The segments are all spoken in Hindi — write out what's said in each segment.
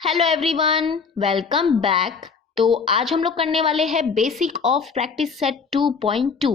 Hello everyone, welcome back. तो आज हम लोग करने वाले हैं basic of practice set 2.2।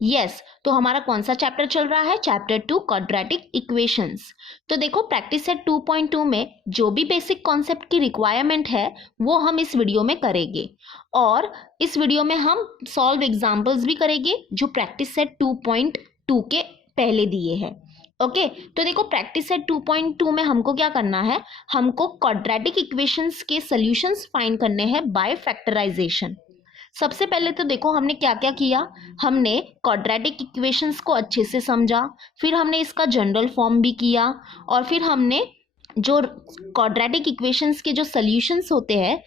Yes, तो हमारा कौन सा चैप्टर चल रहा है? Chapter 2, quadratic equations. तो देखो, प्रैक्टिस सेट 2.2 में जो भी बेसिक कॉन्सेप्ट की रिक्वायरमेंट है वो हम इस वीडियो में करेंगे, और इस वीडियो में हम सॉल्व एग्जाम्पल्स भी करेंगे जो प्रैक्टिस सेट 2.2 के पहले दिए हैं। ओके, तो देखो, प्रैक्टिस सेट 2.2 में हमको क्या करना है? हमको क्वाड्रेटिक इक्वेशंस के सॉल्यूशंस फाइंड करने हैं बाय फैक्टराइजेशन। सबसे पहले तो देखो हमने क्या क्या किया। हमने क्वाड्रेटिक इक्वेशंस को अच्छे से समझा, फिर हमने इसका जनरल फॉर्म भी किया, और फिर हमने जो क्वाड्रेटिक इक्वेशंस के जो सॉल्यूशंस होते हैं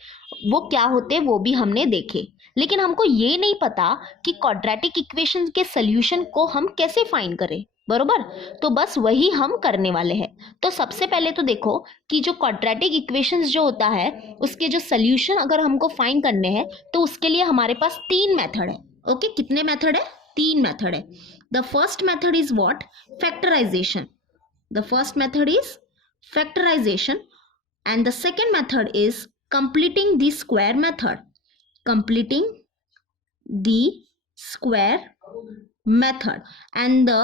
वो क्या होते हैं वो भी हमने देखे। लेकिन हमको ये नहीं पता कि क्वाड्रेटिक इक्वेशन के सॉल्यूशन को हम कैसे फाइंड करें, बरोबर? तो बस वही हम करने वाले हैं। तो सबसे पहले तो देखो कि जो क्वाड्रेटिक इक्वेशंस जो होता है उसके जो सॉल्यूशन अगर हमको फाइंड करने हैं तो उसके लिए हमारे पास तीन मेथड है। ओके, कितने मेथड है? तीन मेथड है। The first method is what? Factorization. The first method is factorization and the second method is completing the square method. Completing the square method. And the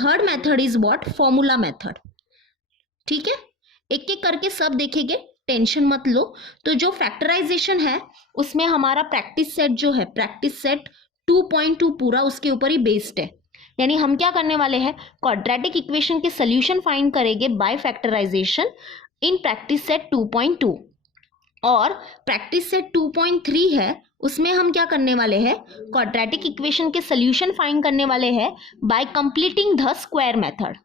third method is what? Formula method. ठीक है, एक एक करके सब देखेंगे, टेंशन मत लो। तो जो फैक्टराइजेशन है उसमें हमारा प्रैक्टिस सेट जो है, प्रैक्टिस सेट 2.2 पूरा उसके ऊपर ही बेस्ड है। यानी हम क्या करने वाले हैं? क्वाड्रेटिक इक्वेशन के सॉल्यूशन फाइंड करेंगे by factorization in practice set 2.2। और प्रैक्टिस सेट 2.3 है, उसमें हम क्या करने वाले हैं? क्वाड्रेटिक इक्वेशन के सॉल्यूशन फाइंड करने वाले हैं bye completing the square method.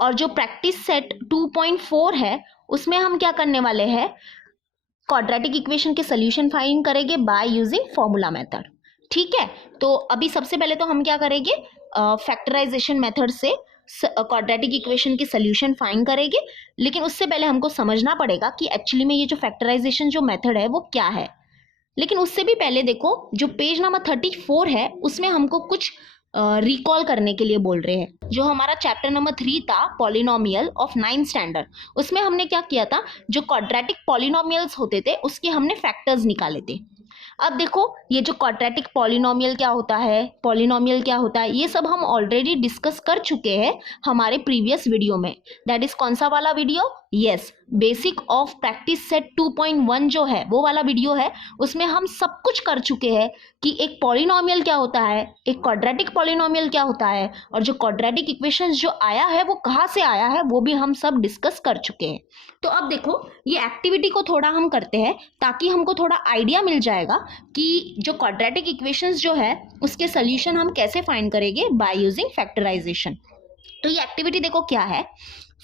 और जो प्रैक्टिस सेट 2.4 है उसमें हम क्या करने वाले हैं? क्वाड्रेटिक इक्वेशन के सॉल्यूशन फाइंड करेंगे बाय यूजिंग फॉर्मूला मेथड। ठीक है, तो अभी सबसे पहले तो हम क्या करेंगे? फैक्टराइजेशन मेथड से क्वाड्रेटिक इक्वेशन के सॉल्यूशन फाइंड करेंगे। लेकिन उससे पहले हमको समझना पड़ेगा कि एक्चुअली में ये जो फैक्टराइजेशन जो मेथड है वो क्या है। लेकिन उससे भी पहले देखो, जो पेज नंबर 34 है उसमें हमको कुछ रिकॉल करने के लिए बोल रहे हैं। जो हमारा चैप्टर नंबर 3 था, पॉलिनोमियल ऑफ 9th स्टैंडर्ड, उसमें हमने क्या किया था? जो क्वाड्रेटिक पॉलिनोमियल्स होते थे उसके हमने फैक्टर्स निकाले थे। अब देखो, ये जो क्वाड्रेटिक पॉलिनोमियल क्या होता है, पॉलिनोमियल क्या होता है, ये सब हम ऑलरेडी डिस्कस कर चुके हैं हमारे प्रीवियस वीडियो में। दैट इज कौन सा वाला video? Yes, basic of practice set 2.1 जो है वो वाला वीडियो है। उसमें हम सब कुछ कर चुके हैं कि एक पॉलिनोमियल क्या होता है, एक क्वाड्रेटिक पॉलिनोमियल क्या होता है, और जो क्वाड्रेटिक इक्वेशंस जो आया है वो कहाँ से आया है वो भी हम सब डिस्कस कर चुके हैं। तो अब देखो, ये एक्टिविटी को थोड़ा हम करते हैं ताकि हमको थोड़ा आइडिया मिल जाएगा कि जो क्वाड्रेटिक इक्वेशंस जो है उसके सॉल्यूशन हम कैसे फाइंड करेंगे बाय यूजिंग फैक्टराइजेशन। तो ये एक्टिविटी देखो क्या है?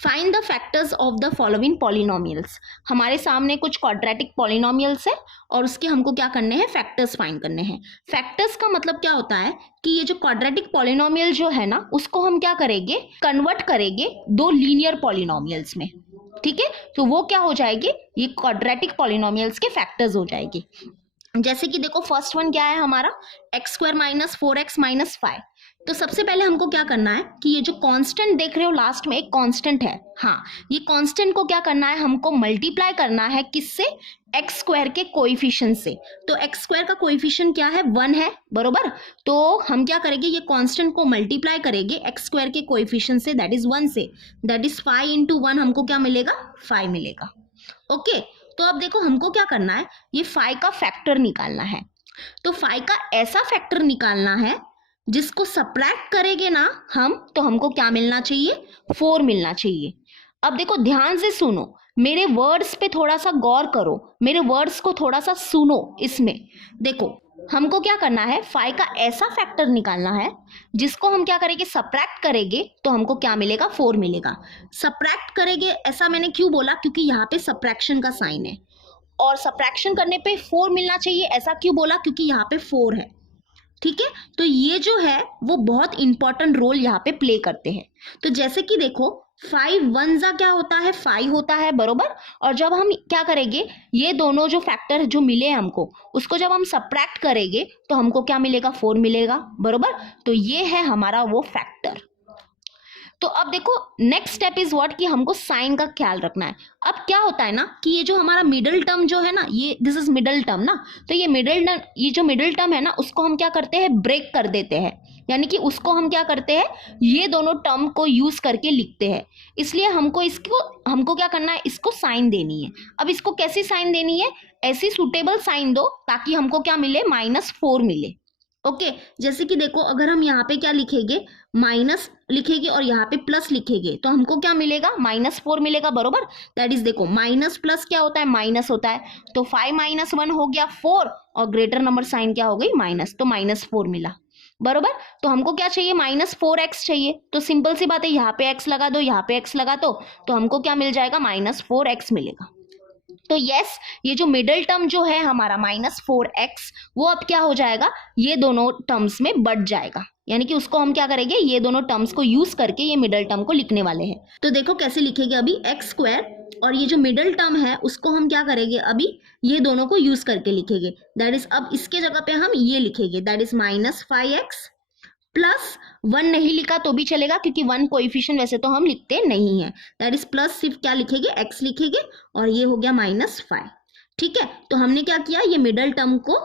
Find the factors of the following polynomials. हमारे सामने कुछ क्वाड्रेटिक पॉलिनोमियल्स है और उसके हमको क्या करने हैं? फैक्टर्स फाइंड करने हैं। फैक्टर्स का मतलब क्या होता है कि ये जो क्वाड्रेटिक पॉलिनोमियल जो है ना उसको हम क्या करेंगे? कन्वर्ट करेंगे दो लीनियर पॉलिनोमियल्स में। ठीक है, तो वो क्या हो जाएगी? ये क्वाड्रेटिक पॉलिनोमियल्स के फैक्टर्स हो जाएगी। जैसे कि देखो, फर्स्ट वन क्या है हमारा? x² - 4x - 5। तो सबसे पहले हमको क्या करना है कि ये जो कांस्टेंट देख रहे हो लास्ट में, एक कांस्टेंट है। हाँ, ये कांस्टेंट को क्या करना है? हमको मल्टीप्लाई करना है किससे? x² के कोएफिशिएंट से। तो x² का कोएफिशिएंट क्या है? 1 है, बरोबर? तो हम क्या करेंगे? ये कांस्टेंट को मल्टीप्लाई करेंगे x² के कोएफिशिएंट से, दैट इज 1 से। दैट इज 5 × 1, हमको क्या मिलेगा? 5 मिलेगा। ओके, तो अब देखो हमको क्या करना है? ये 5 का फैक्टर निकालना है। तो 5 का ऐसा फैक्टर निकालना है जिसको सब्ट्रैक्ट करेंगे ना हम, तो हमको क्या मिलना चाहिए? 4 मिलना चाहिए। अब देखो, ध्यान से सुनो, मेरे वर्ड्स पे थोड़ा सा गौर करो, मेरे वर्ड्स को थोड़ा सा सुनो। इसमें देखो, हमको क्या करना है? 5 का ऐसा फैक्टर निकालना है जिसको हम क्या करेंगे? सब्ट्रैक्ट करेंगे तो हमको क्या मिलेगा? 4 मिलेगा। सब्ट्रैक्ट करेंगे, ऐसा मैंने क्यों बोला? क्योंकि यहाँ पे सब्ट्रैक्शन का साइन है, और सब्ट्रैक्शन करने पे 4 मिलना चाहिए, ऐसा क्यों बोला? क्योंकि यहाँ पे 4 है। ठीक है, तो ये जो है वो बहुत इंपॉर्टेंट रोल यहाँ पे प्ले करते हैं। तो जैसे कि देखो, 5 1 जा क्या होता है? 5 होता है, बरोबर? और जब हम क्या करेंगे? ये दोनों जो फैक्टर जो मिले हमको, उसको जब हम सब्ट्रैक्ट करेंगे तो हमको क्या मिलेगा? 4 मिलेगा, बरोबर? तो ये है हमारा वो फैक्टर। तो अब देखो नेक्स्ट स्टेप इज व्हाट कि हमको साइन का ख्याल रखना है। अब क्या होता है ना कि ये जो हमारा मिडिल टर्म जो है ना, ये दिस इज मिडिल टर्म ना, तो ये जो मिडिल टर्म है ना उसको हम क्या करते हैं, ब्रेक कर देते हैं, यानी कि उसको हम क्या करते हैं, ये दोनों टर्म को यूज करके लिखते हैं। इसलिए हमको क्या करना है, इसको साइन देनी है। अब इसको कैसी साइन देनी है, ऐसी सुटेबल साइन दो ताकि हमको क्या मिले, -4 मिले। ओके जैसे कि देखो अगर हम यहाँ पे क्या लिखेंगे, माइनस लिखेंगे और यहाँ पे प्लस लिखेंगे तो हमको क्या मिलेगा, -4 मिलेगा, बरोबर। दैट इज देखो माइनस प्लस क्या होता है, माइनस होता है, तो 5 - 1 हो गया 4 और ग्रेटर नंबर साइन क्या हो गई, माइनस, तो -4 मिला, बरोबर। तो हमको क्या चाहिए, -4x चाहिए, तो सिंपल सी बात है, यहाँ पे x लगा दो, यहाँ पे x लगा दो, तो हमको क्या मिल जाएगा, -4x मिलेगा। तो यस ये जो मिडिल टर्म जो है हमारा -4x वो अब क्या हो जाएगा, ये दोनों टर्म्स में बढ़ जाएगा, यानी कि उसको हम क्या करेंगे, ये दोनों टर्म्स को यूज करके ये मिडिल टर्म को लिखने वाले हैं। तो देखो कैसे लिखेंगे, अभी x² और ये जो मिडिल टर्म है उसको हम क्या करेंगे, अभी ये दोनों को यूज करके लिखेंगे। दैट इज अब इसके जगह पे हम ये लिखेंगे, दैट इज -5x प्लस 1 नहीं लिखा तो भी चलेगा क्योंकि 1 कोएफिशिएंट वैसे तो हम लिखते नहीं है। दैट इज प्लस सिर्फ क्या लिखेंगे, x लिखेंगे और ये हो गया -5। ठीक है, तो हमने क्या किया, ये मिडल टर्म को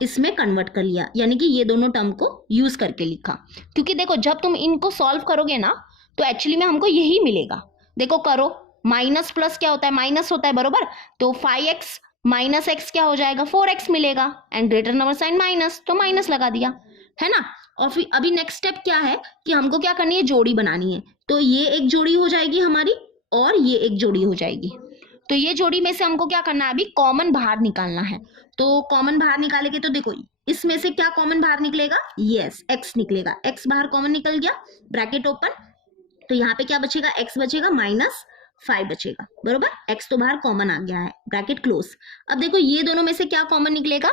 इसमें कन्वर्ट कर लिया, यानी कि ये दोनों टर्म को यूज करके लिखा। क्योंकि देखो जब तुम इनको सॉल्व करोगे ना तो एक्चुअली में हमको यही मिलेगा। देखो करो, माइनस प्लस क्या होता है, माइनस होता है, बरोबर। तो 5x माइनस x क्या हो जाएगा, 4x मिलेगा, and greater number sign minus, तो माइनस लगा दिया, है ना। और फिर अभी नेक्स्ट स्टेप क्या है कि हमको क्या करनी है, जोड़ी बनानी है। तो ये एक जोड़ी हो जाएगी हमारी और ये एक जोड़ी हो जाएगी। तो ये जोड़ी में से हमको क्या करना है, अभी कॉमन बाहर निकालना है। तो कॉमन बाहर निकालेंगे तो देखो इसमें से क्या कॉमन बाहर निकलेगा, यस x निकलेगा, x बाहर कॉमन निकल गया, ब्रैकेट ओपन, तो यहाँ पे क्या बचेगा, x बचेगा, -5 बचेगा, बरोबर। x तो बाहर कॉमन आ गया है, ब्रैकेट क्लोज। अब देखो ये दोनों में से क्या कॉमन निकलेगा,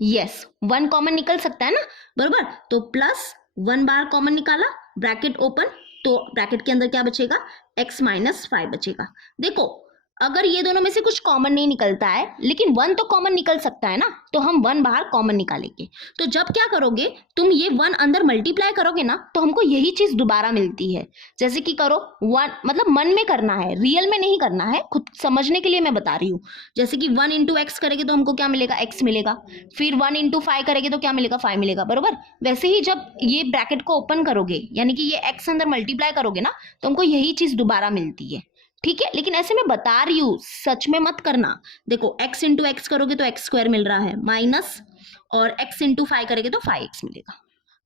यस 1 कॉमन निकल सकता है ना, बरोबर। तो +1 बार कॉमन निकाला, ब्रैकेट ओपन, तो ब्रैकेट के अंदर क्या बचेगा, x -5 बचेगा। देखो अगर ये दोनों में से कुछ कॉमन नहीं निकलता है लेकिन 1 तो कॉमन निकल सकता है ना, तो हम 1 बाहर कॉमन निकालेंगे। तो जब क्या करोगे तुम, ये 1 अंदर मल्टीप्लाई करोगे ना तो हमको यही चीज दोबारा मिलती है। जैसे कि करो 1, मतलब मन में करना है, रियल में नहीं करना है, खुद समझने के लिए मैं बता रही हूँ। जैसे कि 1 × x करेंगे तो हमको क्या मिलेगा, x मिलेगा, फिर 1 × 5 करेंगे तो क्या मिलेगा, 5 मिलेगा, बरोबर। वैसे ही जब ये ब्रैकेट को ओपन करोगे यानी कि ये x अंदर मल्टीप्लाई करोगे ना तो हमको यही चीज दोबारा मिलती है। ठीक है, लेकिन ऐसे मैं बता रही हूँ, सच में मत करना। देखो x × x करोगे तो x² मिल रहा है माइनस, और x × 5 करेंगे तो 5x मिलेगा,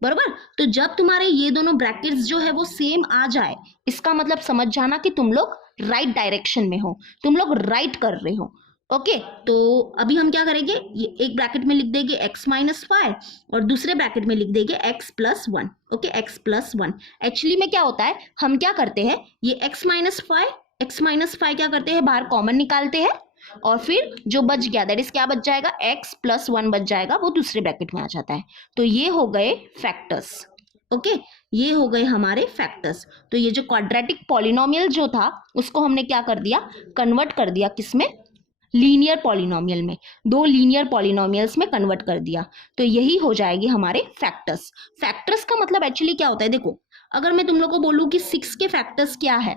बरोबर। तो जब तुम्हारे ये दोनों ब्रैकेट्स जो है वो सेम आ जाए, इसका मतलब समझ जाना कि तुम लोग राइट डायरेक्शन में हो, तुम लोग राइट कर रहे हो। ओके तो अभी हम क्या करेंगे, ये एक ब्रैकेट में लिख देंगे x -5 और दूसरे ब्रैकेट में लिख देंगे x +1। ओके x +1 एक्चुअली में क्या होता है, हम क्या करते हैं, ये x -5 क्या करते हैं, बाहर कॉमन निकालते हैं और फिर जो बच गया दैट इज क्या बच जाएगा, x +1 बच जाएगा, वो दूसरे ब्रैकेट में आ जाता है। तो ये हो गए फैक्टर्स। ओके ये हो गए हमारे फैक्टर्स। तो ये जो क्वाड्रेटिक पॉलिनोमियल जो था उसको हमने क्या कर दिया, कन्वर्ट कर दिया, किसमें, लीनियर पॉलिनोमियल में, 2 लीनियर पॉलिनोमियल्स में कन्वर्ट कर दिया। तो यही हो जाएगी हमारे फैक्टर्स। फैक्टर्स का मतलब एक्चुअली क्या होता है, देखो अगर मैं तुम लोग को बोलूँ कि 6 के फैक्टर्स क्या है,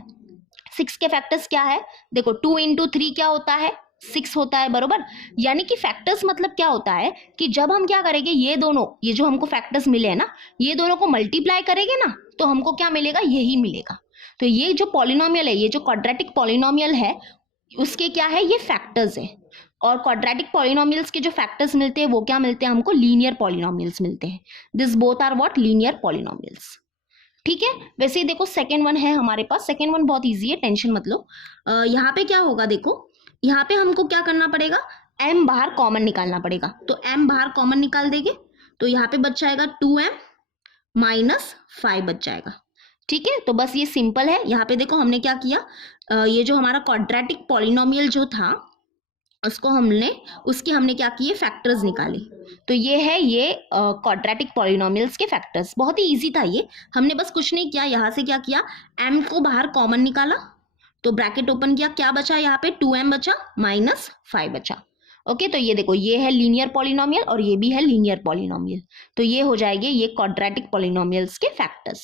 6 के फैक्टर्स क्या है, देखो 2 × 3 क्या होता है, 6 होता है, बरोबर। यानी कि फैक्टर्स मतलब क्या होता है कि जब हम क्या करेंगे, ये दोनों, ये जो हमको फैक्टर्स मिले हैं ना, ये दोनों को मल्टीप्लाई करेंगे ना तो हमको क्या मिलेगा, यही मिलेगा। तो ये जो पॉलिनोमियल है, ये जो क्वाड्रेटिक पॉलिनोमियल है, उसके क्या है, ये फैक्टर्स है। और क्वाड्रेटिक पॉलिनोमियल्स के जो फैक्टर्स मिलते हैं वो क्या मिलते हैं हमको, लीनियर पॉलिनोमियल्स मिलते हैं। This both are what, linear polynomials. ठीक है, वैसे ही देखो सेकेंड वन है हमारे पास, सेकेंड वन बहुत इजी है, टेंशन मत लो। यहाँ पे क्या होगा, देखो यहाँ पे हमको क्या करना पड़ेगा, m बाहर कॉमन निकालना पड़ेगा। तो m बाहर कॉमन निकाल देंगे तो यहाँ पे बच जाएगा 2m -5 बच जाएगा। ठीक है, तो बस ये सिंपल है। यहाँ पे देखो हमने क्या किया, ये जो हमारा क्वाड्रेटिक पॉलिनोमियल जो था उसको हमने क्या किए, फैक्टर्स निकाले। तो ये है ये क्वाड्रेटिक पॉलिनोमियल्स के फैक्टर्स। बहुत ही इजी था ये, हमने बस कुछ नहीं किया, यहाँ से क्या किया, m को बाहर कॉमन निकाला तो ब्रैकेट ओपन किया, क्या बचा यहाँ पे, 2m बचा, -5 बचा। ओके तो ये देखो, ये है लीनियर पॉलिनोमियल और ये भी है लीनियर पॉलिनोमियल। तो ये हो जाएंगे ये क्वाड्रेटिक पॉलिनोमियल्स के फैक्टर्स।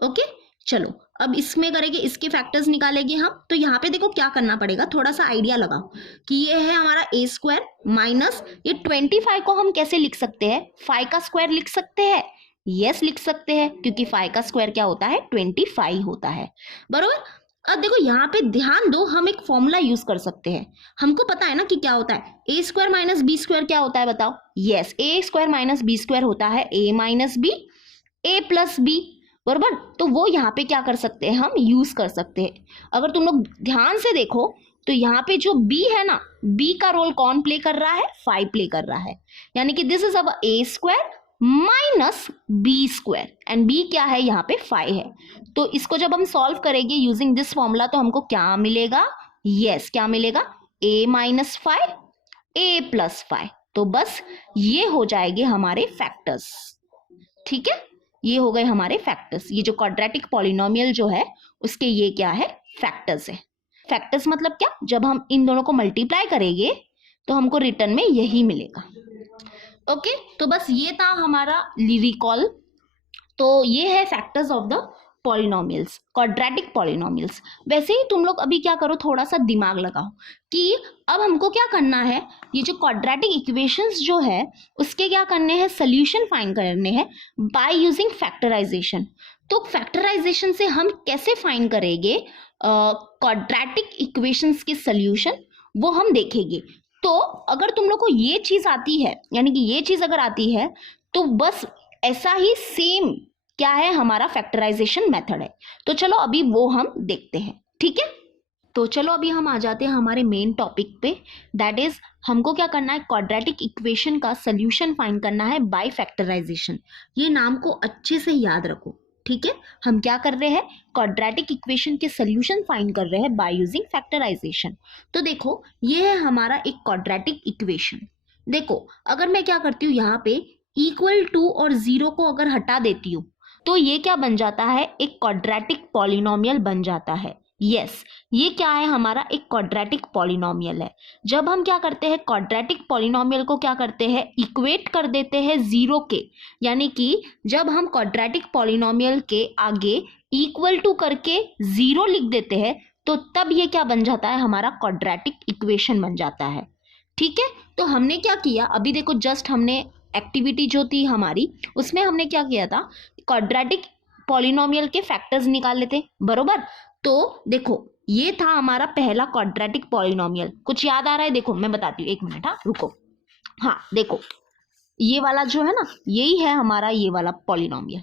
ओके चलो अब इसमें करेंगे, इसके फैक्टर्स निकालेंगे हम। तो यहाँ पे देखो क्या करना पड़ेगा, थोड़ा सा आइडिया लगाओ कि ये है हमारा a स्क्वायर माइनस ये 25 को हम कैसे लिख सकते हैं, 5 का स्क्वायर लिख सकते हैं। यस लिख सकते हैं, क्योंकि 5 का स्क्वायर क्या होता है 25 होता है, बरोबर। अब देखो यहाँ पे ध्यान दो, हम एक फॉर्मूला यूज कर सकते हैं। हमको पता है ना कि क्या होता है, ए स्क्वायर माइनस बी स्क्वायर क्या होता है बताओ। यस, ए स्क्वायर माइनस बी स्क्वायर होता है ए माइनस बी, ए प्लस बी, बरोबर। तो वो यहाँ पे क्या कर सकते हैं, हम यूज कर सकते हैं। अगर तुम लोग ध्यान से देखो तो यहाँ पे जो b है ना, b का रोल कौन प्ले कर रहा है, 5 प्ले कर रहा है। यानी कि दिस इज अब a square minus B square and b क्या है यहाँ पे 5 है। तो इसको जब हम सॉल्व करेंगे यूजिंग दिस फॉर्मूला तो हमको क्या मिलेगा, यस क्या मिलेगा, a माइनस 5 a प्लस 5। तो बस ये हो जाएंगे हमारे फैक्टर्स, ठीक है, ये हो गए हमारे फैक्टर्स। ये जो क्वाड्रेटिक पॉलिनोमियल जो है उसके ये क्या है, फैक्टर्स है। फैक्टर्स मतलब क्या, जब हम इन दोनों को मल्टीप्लाई करेंगे तो हमको रिटर्न में यही मिलेगा। ओके, तो बस ये था हमारा रिकॉल। तो ये है factors of the polynomials, quadratic polynomials. वैसे ही तुम लोग अभी क्या करो, थोड़ा सा दिमाग लगाओ कि अब हमको क्या करना है, ये जो क्वाड्रेटिक इक्वेशंस जो है उसके क्या करने हैं, सोल्यूशन फाइंड करने हैं बाय यूजिंग फैक्टराइजेशन। तो फैक्टराइजेशन से हम कैसे फाइंड करेंगे क्वाड्रेटिक इक्वेशंस के सोल्यूशन, वो हम देखेंगे। तो अगर तुम लोग को ये चीज आती है, यानी कि ये चीज अगर आती है, तो बस ऐसा ही सेम क्या है हमारा फैक्टराइजेशन मेथड है। तो चलो अभी वो हम देखते हैं, ठीक है। तो चलो अभी हम आ जाते हैं हमारे मेन टॉपिक पे, दैट इज हमको क्या करना है, क्वाड्रेटिक इक्वेशन का सोल्यूशन फाइंड करना है बाय फैक्टराइजेशन। ये नाम को अच्छे से याद रखो, ठीक है। हम क्या कर रहे हैं, क्वाड्रेटिक इक्वेशन के सोल्यूशन फाइंड कर रहे हैं बाय यूजिंग फैक्टराइजेशन। तो देखो ये है हमारा एक क्वाड्रेटिक इक्वेशन। देखो अगर मैं क्या करती हूँ, यहाँ पे इक्वल टू और 0 को अगर हटा देती हूँ तो ये क्या बन जाता है, एक क्वाड्रेटिक पॉलिनोमियल बन जाता है। यस, ये क्या है हमारा एक क्वाड्रेटिक पॉलिनोमियल है। जब हम क्या करते हैं, क्वाड्रेटिक पॉलिनोमियल को क्या करते हैं, इक्वेट कर देते हैं 0 के, यानी कि जब हम क्वाड्रेटिक पॉलिनोमियल के आगे इक्वल टू करके 0 लिख देते हैं तो तब ये क्या बन जाता है, हमारा क्वाड्रेटिक इक्वेशन बन जाता है, ठीक है। तो हमने क्या किया, अभी देखो जस्ट हमने एक्टिविटी जो थी हमारी उसमें हमने क्या किया था, क्वाड्रेटिक पॉलिनोमियल के फैक्टर्स निकाले थे, बरोबर। तो देखो ये था हमारा पहला क्वाड्रेटिक पॉलिनोमियल। कुछ याद आ रहा है, देखो मैं बताती हूँ, एक मिनट, हाँ रुको। हाँ देखो ये वाला जो है ना, यही है हमारा ये वाला पॉलिनोमियल,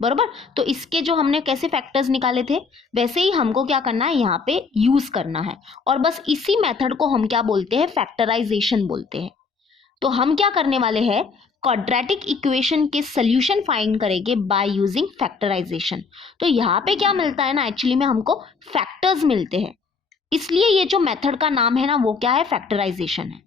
बरोबर। तो इसके जो हमने कैसे फैक्टर्स निकाले थे वैसे ही हमको क्या करना है, यहाँ पे यूज करना है। और बस इसी मेथड को हम क्या बोलते हैं, फैक्टराइजेशन बोलते हैं। तो हम क्या करने वाले हैं, क्वाड्रेटिक इक्वेशन के सोल्यूशन फाइंड करेंगे बाय यूजिंग फैक्टराइजेशन। तो यहाँ पे क्या मिलता है ना, एक्चुअली में हमको फैक्टर्स मिलते हैं, इसलिए ये जो मेथड का नाम है ना वो क्या है, फैक्टराइजेशन है,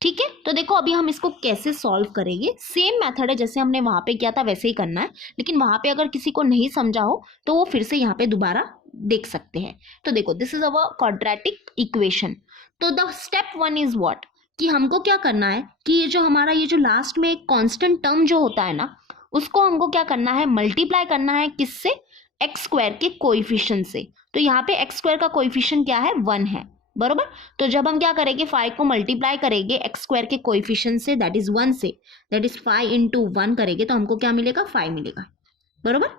ठीक है। तो देखो अभी हम इसको कैसे सॉल्व करेंगे, सेम मेथड है जैसे हमने वहां पे किया था वैसे ही करना है, लेकिन वहां पे अगर किसी को नहीं समझा हो तो वो फिर से यहाँ पे दोबारा देख सकते हैं। तो देखो this is our quadratic equation. तो द स्टेप 1 इज व्हाट, कि हमको क्या करना है कि ये जो हमारा ये जो लास्ट में एक कांस्टेंट टर्म जो होता है ना उसको हमको क्या करना है, मल्टीप्लाई करना है किससे, एक्स स्क्वायर के कोएफिशिएंट से। तो यहाँ पे एक्स स्क्वायर का कोएफिशिएंट क्या है, 1 है, बरोबर। तो जब हम क्या करेंगे, 5 को मल्टीप्लाई करेंगे एक्स स्क्वायर के कोएफिशिएंट से, दैट इज 1 से, दैट इज 5 इंटू 1 करेंगे तो हमको क्या मिलेगा, 5 मिलेगा, बरोबर।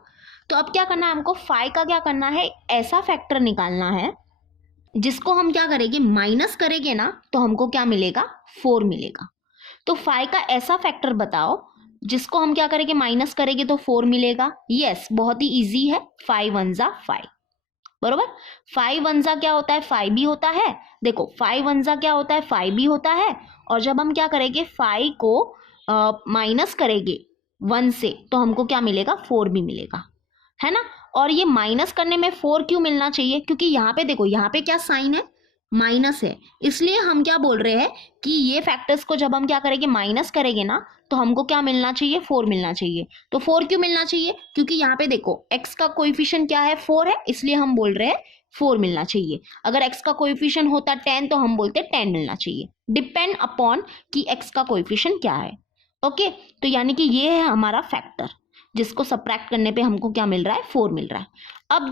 तो अब क्या करना है हमको, 5 का क्या करना है, ऐसा फैक्टर निकालना है जिसको हम क्या करेंगे, माइनस करेंगे ना तो हमको क्या मिलेगा, 4 मिलेगा। तो 5 का ऐसा फैक्टर बताओ जिसको हम क्या करेंगे, माइनस करेंगे तो 4 मिलेगा। यस, बहुत ही इजी है, 5 1 जा 5, बरोबर। 5 1 जा क्या होता है, 5 भी होता है। देखो 5 1 जा क्या होता है, 5 भी होता है। और जब हम क्या करेंगे, 5 को माइनस करेंगे 1 से तो हमको क्या मिलेगा, 4 भी मिलेगा, है ना। और ये माइनस करने में 4 क्यों मिलना चाहिए, क्योंकि यहाँ पे देखो, यहाँ पे क्या साइन है, माइनस है, इसलिए हम क्या बोल रहे हैं कि ये फैक्टर्स को जब हम क्या करेंगे, माइनस करेंगे ना तो हमको क्या मिलना चाहिए, 4 मिलना चाहिए। तो 4 क्यों मिलना चाहिए, क्योंकि यहाँ पे देखो x का कोएफिशिएंट क्या है, 4 है, इसलिए हम बोल रहे हैं 4 मिलना चाहिए। अगर x का कोएफिशिएंट होता 10 तो हम बोलते 10 मिलना चाहिए, डिपेंड अपॉन कि x का कोएफिशिएंट क्या है। ओके, तो यानी कि ये है हमारा फैक्टर। जिसको सब्ट्रैक्ट करने पे हमको क्या मिल रहा है, 4 मिल रहा है। अब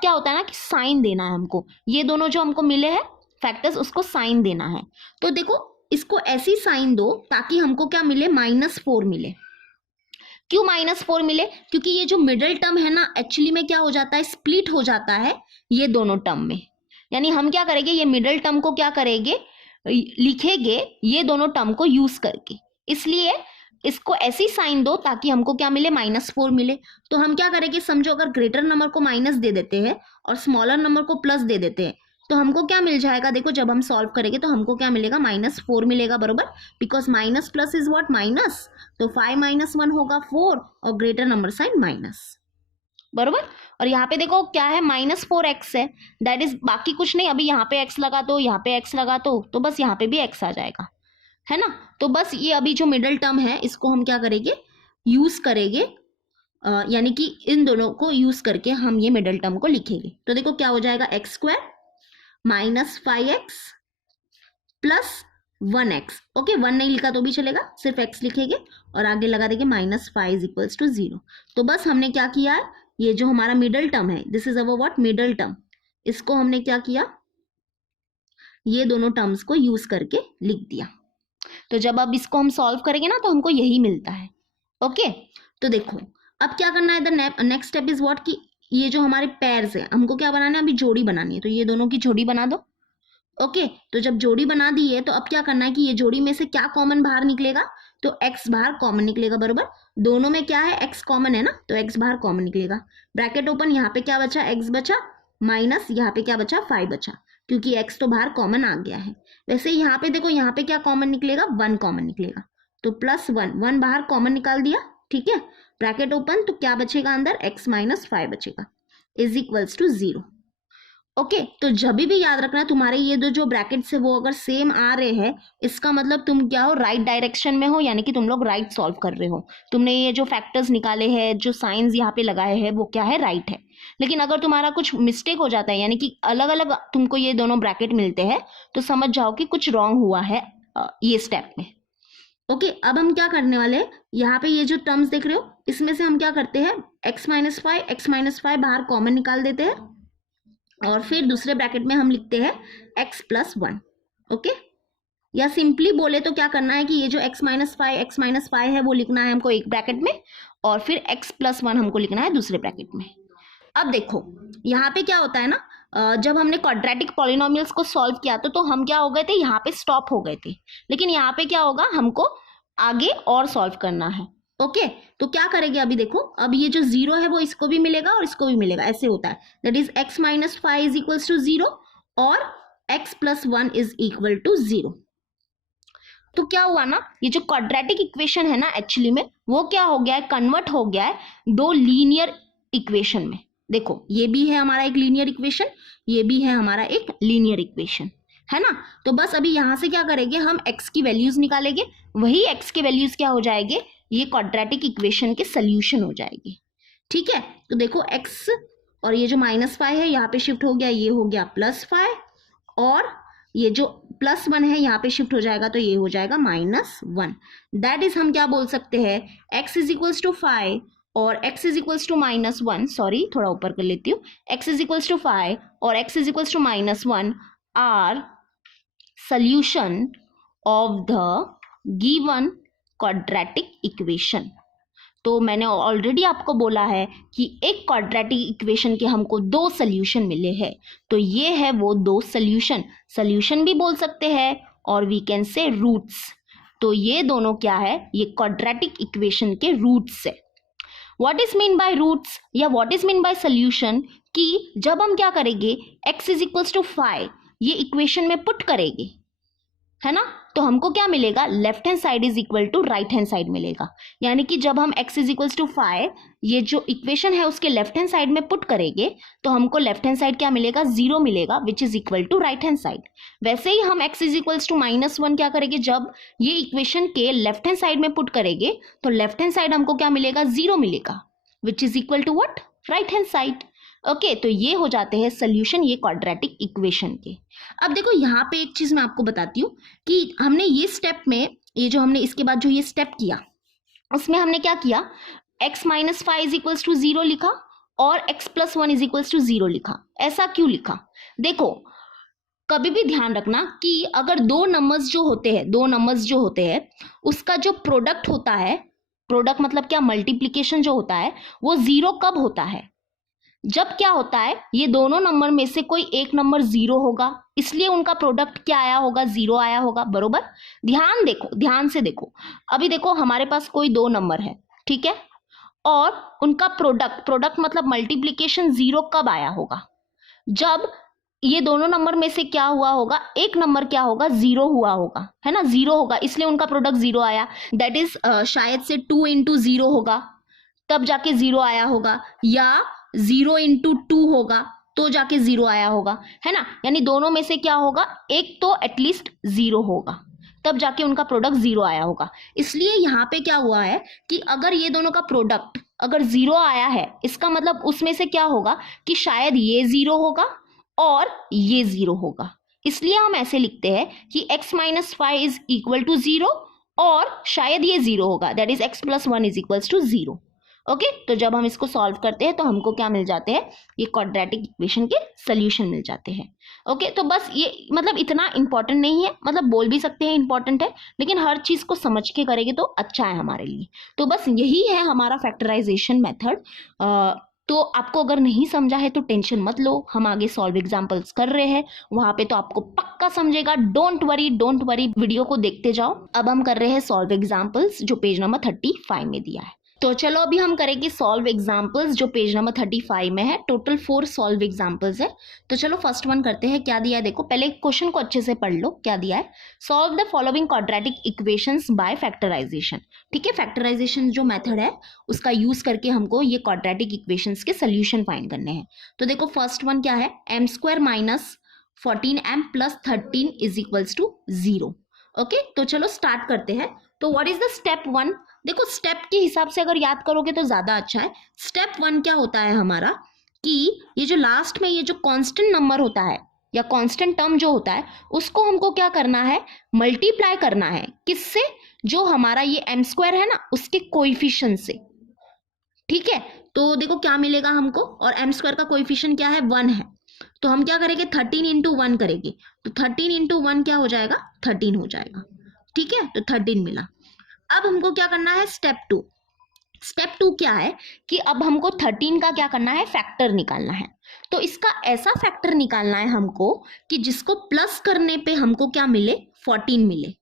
क्या होता है ना कि साइन देना है हमको, ये दोनों जो हमको मिले हैं फैक्टर्स उसको साइन देना है। तो देखो इसको ऐसी साइन दो ताकि हमको क्या मिले, -4 मिले। क्यों -4 मिले? क्योंकि ये जो मिडिल टर्म है ना एक्चुअली में क्या हो जाता है, स्प्लिट हो जाता है ये दोनों टर्म में। यानी हम क्या करेंगे, ये मिडिल टर्म को क्या करेंगे, लिखेंगे ये दोनों टर्म को यूज करके। इसलिए इसको ऐसी साइन दो ताकि हमको क्या मिले, -4 मिले। तो हम क्या करेंगे, समझो अगर ग्रेटर नंबर को माइनस दे देते हैं और स्मॉलर नंबर को प्लस दे देते हैं तो हमको क्या मिल जाएगा, देखो जब हम सॉल्व करेंगे तो हमको क्या मिलेगा, -4 मिलेगा, बरोबर। Because minus plus is what, minus. तो 5 - 1 होगा 4 और ग्रेटर नंबर साइन माइनस, बरोबर। और यहाँ पे देखो क्या है, -4x है, दैट इज बाकी कुछ नहीं। अभी यहाँ पे x लगा दो, यहाँ पे x लगा दो, तो बस यहाँ पे भी x आ जाएगा, है ना। तो बस ये अभी जो मिडिल टर्म है इसको हम क्या करेंगे, यूज करेंगे, यानी कि इन दोनों को यूज करके हम ये मिडिल टर्म को लिखेंगे। तो देखो क्या हो जाएगा, x² -5x + 1x। ओके, 1 नहीं लिखा तो भी चलेगा, सिर्फ x लिखेंगे और आगे लगा देंगे -5 = 0। तो बस हमने क्या किया है, ये जो हमारा मिडिल टर्म है, this is our what, middle term, इसको हमने क्या किया, ये दोनों टर्म्स को यूज करके लिख दिया। तो जब अब इसको हम सॉल्व करेंगे ना तो हमको यही मिलता है। ओके, तो देखो अब क्या करना है, the next step is what, कि ये जो हमारे पेयर्स है हमको क्या बनाना है, अभी जोड़ी बनानी है। तो ये दोनों की जोड़ी बना दो। ओके, तो जब जोड़ी बना दी है तो अब क्या करना है कि ये जोड़ी में से क्या कॉमन बाहर निकलेगा, तो x बाहर कॉमन निकलेगा, बरोबर। दोनों में क्या है, x कॉमन है ना, तो x बाहर कॉमन निकलेगा। ब्रैकेट ओपन, यहाँ पे क्या बचा, x बचा, माइनस यहाँ पे क्या बचा, 5 बचा, क्योंकि x तो बाहर कॉमन आ गया है। वैसे यहाँ पे देखो, यहाँ पे क्या कॉमन निकलेगा, 1 कॉमन निकलेगा, तो +1, 1 बाहर कॉमन निकाल दिया, ठीक है। ब्रैकेट ओपन, तो क्या बचेगा अंदर, x - 5 बचेगा, = 0। ओके, तो जब भी याद रखना तुम्हारे ये दो जो ब्रैकेट्स है वो अगर सेम आ रहे हैं, इसका मतलब तुम क्या हो, राइट डायरेक्शन में हो, यानी कि तुम लोग राइट सॉल्व कर रहे हो। तुमने ये जो फैक्टर्स निकाले हैं, जो साइंस यहाँ पे लगाए हैं, वो क्या है, राइट है। लेकिन अगर तुम्हारा कुछ मिस्टेक हो जाता है, यानी कि अलग अलग तुमको ये दोनों ब्रैकेट मिलते हैं, तो समझ जाओ कि कुछ रॉन्ग हुआ है ये स्टेप में। ओके, अब हम क्या करने वाले हैं, यहाँ पे ये जो टर्म्स देख रहे हो इसमें से हम क्या करते हैं, x - 5 बाहर कॉमन निकाल देते हैं और फिर दूसरे ब्रैकेट में हम लिखते हैं x + 1। ओके, या सिंपली बोले तो क्या करना है कि ये जो x - 5 है वो लिखना है हमको एक ब्रैकेट में और फिर x + 1 हमको लिखना है दूसरे ब्रैकेट में। अब देखो यहाँ पे क्या होता है ना, जब हमने क्वाड्रेटिक पॉलिनोमियल्स को सॉल्व किया तो हम क्या हो गए थे, यहाँ पे स्टॉप हो गए थे। लेकिन यहाँ पे क्या होगा, हमको आगे और सॉल्व करना है। ओके, तो क्या करेंगे, अभी देखो, अब ये जो 0 है वो इसको भी मिलेगा और इसको भी मिलेगा, ऐसे होता है। दैट इज x - 5 = 0 और x + 1 = 0। तो क्या हुआ ना, ये जो क्वाड्रेटिक इक्वेशन है ना एक्चुअली में वो क्या हो गया है, कन्वर्ट हो गया है दो लीनियर इक्वेशन में। देखो ये भी है हमारा एक लीनियर इक्वेशन, ये भी है हमारा एक लीनियर इक्वेशन, है ना। तो बस अभी यहाँ से क्या करेंगे, हम x की वैल्यूज निकालेंगे, वही x के वैल्यूज क्या हो जाएंगे, ये क्वाड्रेटिक इक्वेशन के सोल्यूशन हो जाएगी, ठीक है। तो देखो x और ये जो -5 है यहाँ पे शिफ्ट हो गया, ये हो गया +5 और ये जो +1 है यहाँ पे शिफ्ट हो जाएगा तो ये हो जाएगा -1। दैट इज हम क्या बोल सकते हैं, x = 5 और x = -1, सॉरी थोड़ा ऊपर कर लेती हूँ, x = 5 और x = -1 are solution of the given quadratic equation। तो मैंने ऑलरेडी आपको बोला है कि एक क्वाड्रेटिक इक्वेशन के हमको दो सोल्यूशन मिले हैं, तो ये है वो दो सोल्यूशन भी बोल सकते हैं और वी कैन से रूट्स। तो ये दोनों क्या है, ये क्वाड्रेटिक इक्वेशन के रूट्स है। What is mean by roots या what is mean by solution, कि जब हम क्या करेंगे x = 5 ये इक्वेशन में पुट करेंगे, है ना, तो हमको क्या मिलेगा, left hand side = right hand side मिलेगा। यानी कि जब हम x = 5 ये जो इक्वेशन है उसके लेफ्ट हैंड साइड में पुट करेंगे तो हमको लेफ्ट हैंड साइड क्या मिलेगा, 0 मिलेगा, which is equal to right hand side. वैसे ही हम x = -1 क्या करेंगे, जब ये इक्वेशन के लेफ्ट हैंड साइड में पुट करेंगे तो लेफ्ट हैंड साइड हमको क्या मिलेगा, 0 मिलेगा, which is equal to what, right hand side. Okay, तो ये हो जाते हैं सोल्यूशन ये क्वाड्रेटिक इक्वेशन के। अब देखो यहाँ पे एक चीज मैं आपको बताती हूँ कि हमने ये स्टेप में, ये जो हमने इसके बाद जो ये स्टेप किया उसमें हमने क्या किया, x minus five is equals to 0 लिखा और x plus 1 is equals to 0 लिखा। ऐसा क्यों लिखा? देखो कभी भी ध्यान रखना कि अगर दो नंबर्स जो होते हैं उसका जो प्रोडक्ट होता है, प्रोडक्ट मतलब क्या, मल्टीप्लिकेशन जो होता है वो 0 कब होता है? जब क्या होता है, ये दोनों नंबर में से कोई एक नंबर 0 होगा, इसलिए उनका प्रोडक्ट क्या आया होगा? 0 आया होगा, बरोबर। ध्यान से देखो, अभी देखो हमारे पास कोई दो नंबर है, ठीक है, और उनका प्रोडक्ट मतलब मल्टीप्लिकेशन 0 कब आया होगा? जब ये दोनों नंबर में से क्या हुआ होगा, एक नंबर क्या होगा? 0 हुआ होगा, है ना, 0 होगा, इसलिए उनका प्रोडक्ट 0 आया। दैट इज शायद से 2 इंटू 0 होगा तब जाके 0 आया होगा, या 0 इंटू 2 होगा तो जाके 0 आया होगा, है ना। यानी दोनों में से क्या होगा, एक तो एटलीस्ट 0 होगा तब जाके उनका प्रोडक्ट 0 आया होगा। इसलिए यहाँ पे क्या हुआ है कि अगर ये दोनों का प्रोडक्ट अगर 0 आया है, इसका मतलब उसमें से क्या होगा कि शायद ये 0 होगा और ये 0 होगा। इसलिए हम ऐसे लिखते हैं कि x minus five is equal to 0 और शायद ये 0 होगा, that is x plus 1 is equals to 0। Okay, तो जब हम इसको सॉल्व करते हैं तो हमको क्या मिल जाते हैं, ये क्वाड्रेटिक इक्वेशन के सॉल्यूशन मिल जाते हैं। ओके, तो बस ये मतलब इतना इंपॉर्टेंट नहीं है, मतलब बोल भी सकते हैं इंपॉर्टेंट है, लेकिन हर चीज को समझ के करेंगे तो अच्छा है हमारे लिए। तो बस यही है हमारा फैक्टराइजेशन मेथड। तो आपको अगर नहीं समझा है तो टेंशन मत लो, हम आगे सॉल्व एग्जांपल्स कर रहे हैं, वहां पे तो आपको पक्का समझेगा। डोंट वरी, वीडियो को देखते जाओ। अब हम कर रहे हैं सॉल्व एग्जांपल्स जो पेज नंबर 35 में दिया है। तो चलो अभी हम करेंगे सॉल्व एग्जांपल्स जो पेज नंबर 35 में है। टोटल 4 सॉल्व एग्जांपल्स है। तो चलो फर्स्ट वन करते हैं। क्या दिया है देखो, पहले क्वेश्चन को अच्छे से पढ़ लो। क्या दिया है, solve the following quadratic equations by factorization. ठीक है, फैक्टराइजेशन जो मेथड है उसका यूज करके हमको ये क्वाड्रेटिक इक्वेशंस के सोल्यूशन फाइंड करने हैं। तो देखो फर्स्ट वन क्या है, M square minus 14m plus 13 is equals to 0। Okay, तो चलो स्टार्ट करते हैं। तो what is the step one? देखो स्टेप के हिसाब से अगर याद करोगे तो ज्यादा अच्छा है। स्टेप वन क्या होता है हमारा कि ये जो लास्ट में ये जो कांस्टेंट नंबर होता है या कांस्टेंट टर्म जो होता है उसको हमको क्या करना है, मल्टीप्लाई करना है। किससे? जो हमारा ये एम स्क्वायर है ना उसके कोएफिशिएंट से। ठीक है, तो देखो क्या मिलेगा हमको, और एम स्क्वायर का कोएफिशिएंट क्या है, 1 है। तो हम क्या करेंगे, 13 इंटू 1 करेंगे। तो 13 इंटू 1 क्या हो जाएगा, 13 हो जाएगा। ठीक है, तो 13 मिला। अब हमको क्या करना है, स्टेप टू। स्टेप टू क्या है कि अब हमको 13 का क्या करना है, फैक्टर निकालना है। तो इसका ऐसा फैक्टर निकालना है हमको कि जिसको प्लस करने पे हमको क्या मिले, 14 मिले।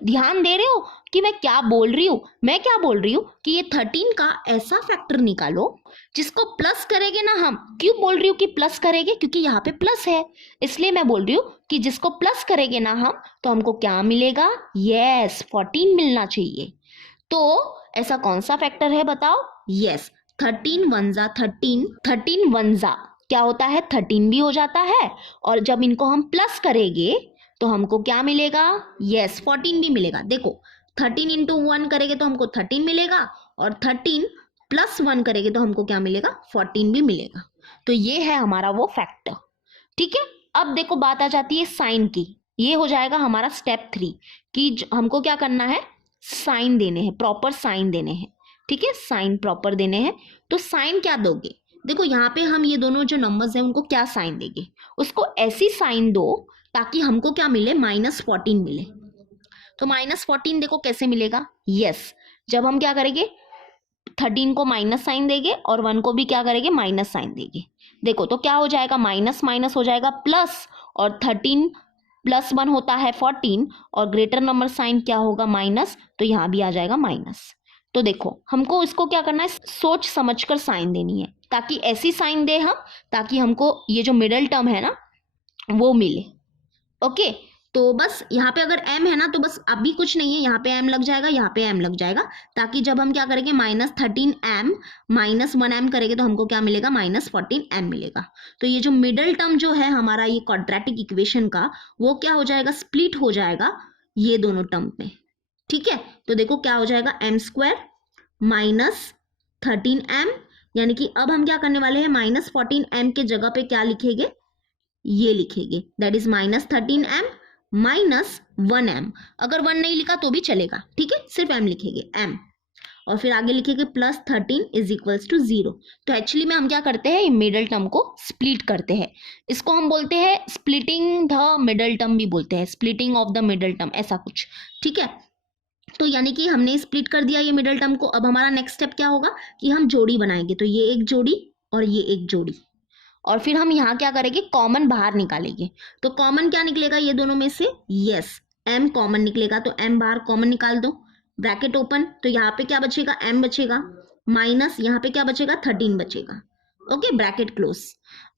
ध्यान दे रहे हो कि मैं क्या बोल रही हूँ? मैं क्या बोल रही हूँ कि ये 13 का ऐसा फैक्टर निकालो जिसको प्लस करेंगे ना हम। क्यों बोल रही हूँ कि प्लस करेंगे, क्योंकि यहाँ पे प्लस है, इसलिए मैं बोल रही हूँ कि जिसको प्लस करेंगे ना हम तो हमको क्या मिलेगा, यस 14 मिलना चाहिए। तो ऐसा कौन सा फैक्टर है बताओ? यस 13 वन जा 13, 13 वन जा क्या होता है, 13 भी हो जाता है, और जब इनको हम प्लस करेंगे तो हमको क्या मिलेगा, यस 14 भी मिलेगा। देखो 13 इंटू 1 करेंगे तो हमको 13 मिलेगा, और 13 प्लस 1 करेंगे तो हमको क्या मिलेगा, 14 भी मिलेगा। तो ये है हमारा वो फैक्टर। ठीक है, अब देखो बात आ जाती है साइन की। ये हो जाएगा हमारा स्टेप 3 कि हमको क्या करना है, साइन देने हैं, प्रॉपर साइन देने हैं। ठीक है, साइन प्रॉपर देने हैं। तो साइन क्या दोगे, देखो यहाँ पे हम ये दोनों जो नंबर्स हैं उनको क्या साइन देंगे, उसको ऐसी साइन दो ताकि हमको क्या मिले, -14 मिले। तो -14 देखो कैसे मिलेगा, यस जब हम क्या करेंगे, 13 को माइनस साइन देंगे और 1 को भी क्या करेंगे, माइनस साइन देंगे। देखो तो क्या हो जाएगा, माइनस माइनस हो जाएगा प्लस, और 13 प्लस 1 होता है 14, और ग्रेटर नंबर साइन क्या होगा, माइनस, तो यहाँ भी आ जाएगा माइनस। तो देखो हमको इसको क्या करना है, सोच समझकर साइन देनी है, ताकि ऐसी साइन दे हम ताकि हमको ये जो मिडल टर्म है ना वो मिले। ओके, तो बस यहाँ पे अगर m है ना तो बस अभी कुछ नहीं है, यहाँ पे m लग जाएगा, यहाँ पे m लग जाएगा, ताकि जब हम क्या करेंगे -13m -1m करेंगे तो हमको क्या मिलेगा, -14m मिलेगा। तो ये जो मिडल टर्म जो है हमारा ये क्वाड्रेटिक इक्वेशन का, वो क्या हो जाएगा, स्प्लिट हो जाएगा ये दोनों टर्म में। ठीक है, तो देखो क्या हो जाएगा, m स्क्वायर -13m, यानी कि अब हम क्या करने वाले हैं, -14m के जगह पे क्या लिखेंगे, ये लिखेंगे, दैट इज -13m -1m। अगर 1 नहीं लिखा तो भी चलेगा, ठीक है, सिर्फ m लिखेंगे m। और फिर आगे लिखेंगे प्लस 13 इज इक्वल्स टू 0। तो एक्चुअली में हम क्या करते हैं, मिडल टर्म को स्प्लिट करते हैं। इसको हम बोलते हैं स्प्लिटिंग द मिडल टर्म भी बोलते हैं, splitting of the middle term, ऐसा कुछ। ठीक है, तो यानी कि हमने स्प्लिट कर दिया ये मिडल टर्म को। अब हमारा नेक्स्ट स्टेप क्या होगा कि हम जोड़ी बनाएंगे। तो ये एक जोड़ी और ये एक जोड़ी, और फिर हम यहाँ क्या करेंगे, कॉमन बाहर निकालेंगे। तो कॉमन क्या निकलेगा ये दोनों में से, यस m कॉमन निकलेगा। तो m बाहर कॉमन निकाल दो, ब्रैकेट ओपन। तो यहाँ पे क्या बचेगा, m बचेगा, माइनस यहाँ पे क्या बचेगा, 13 बचेगा। Okay, bracket close.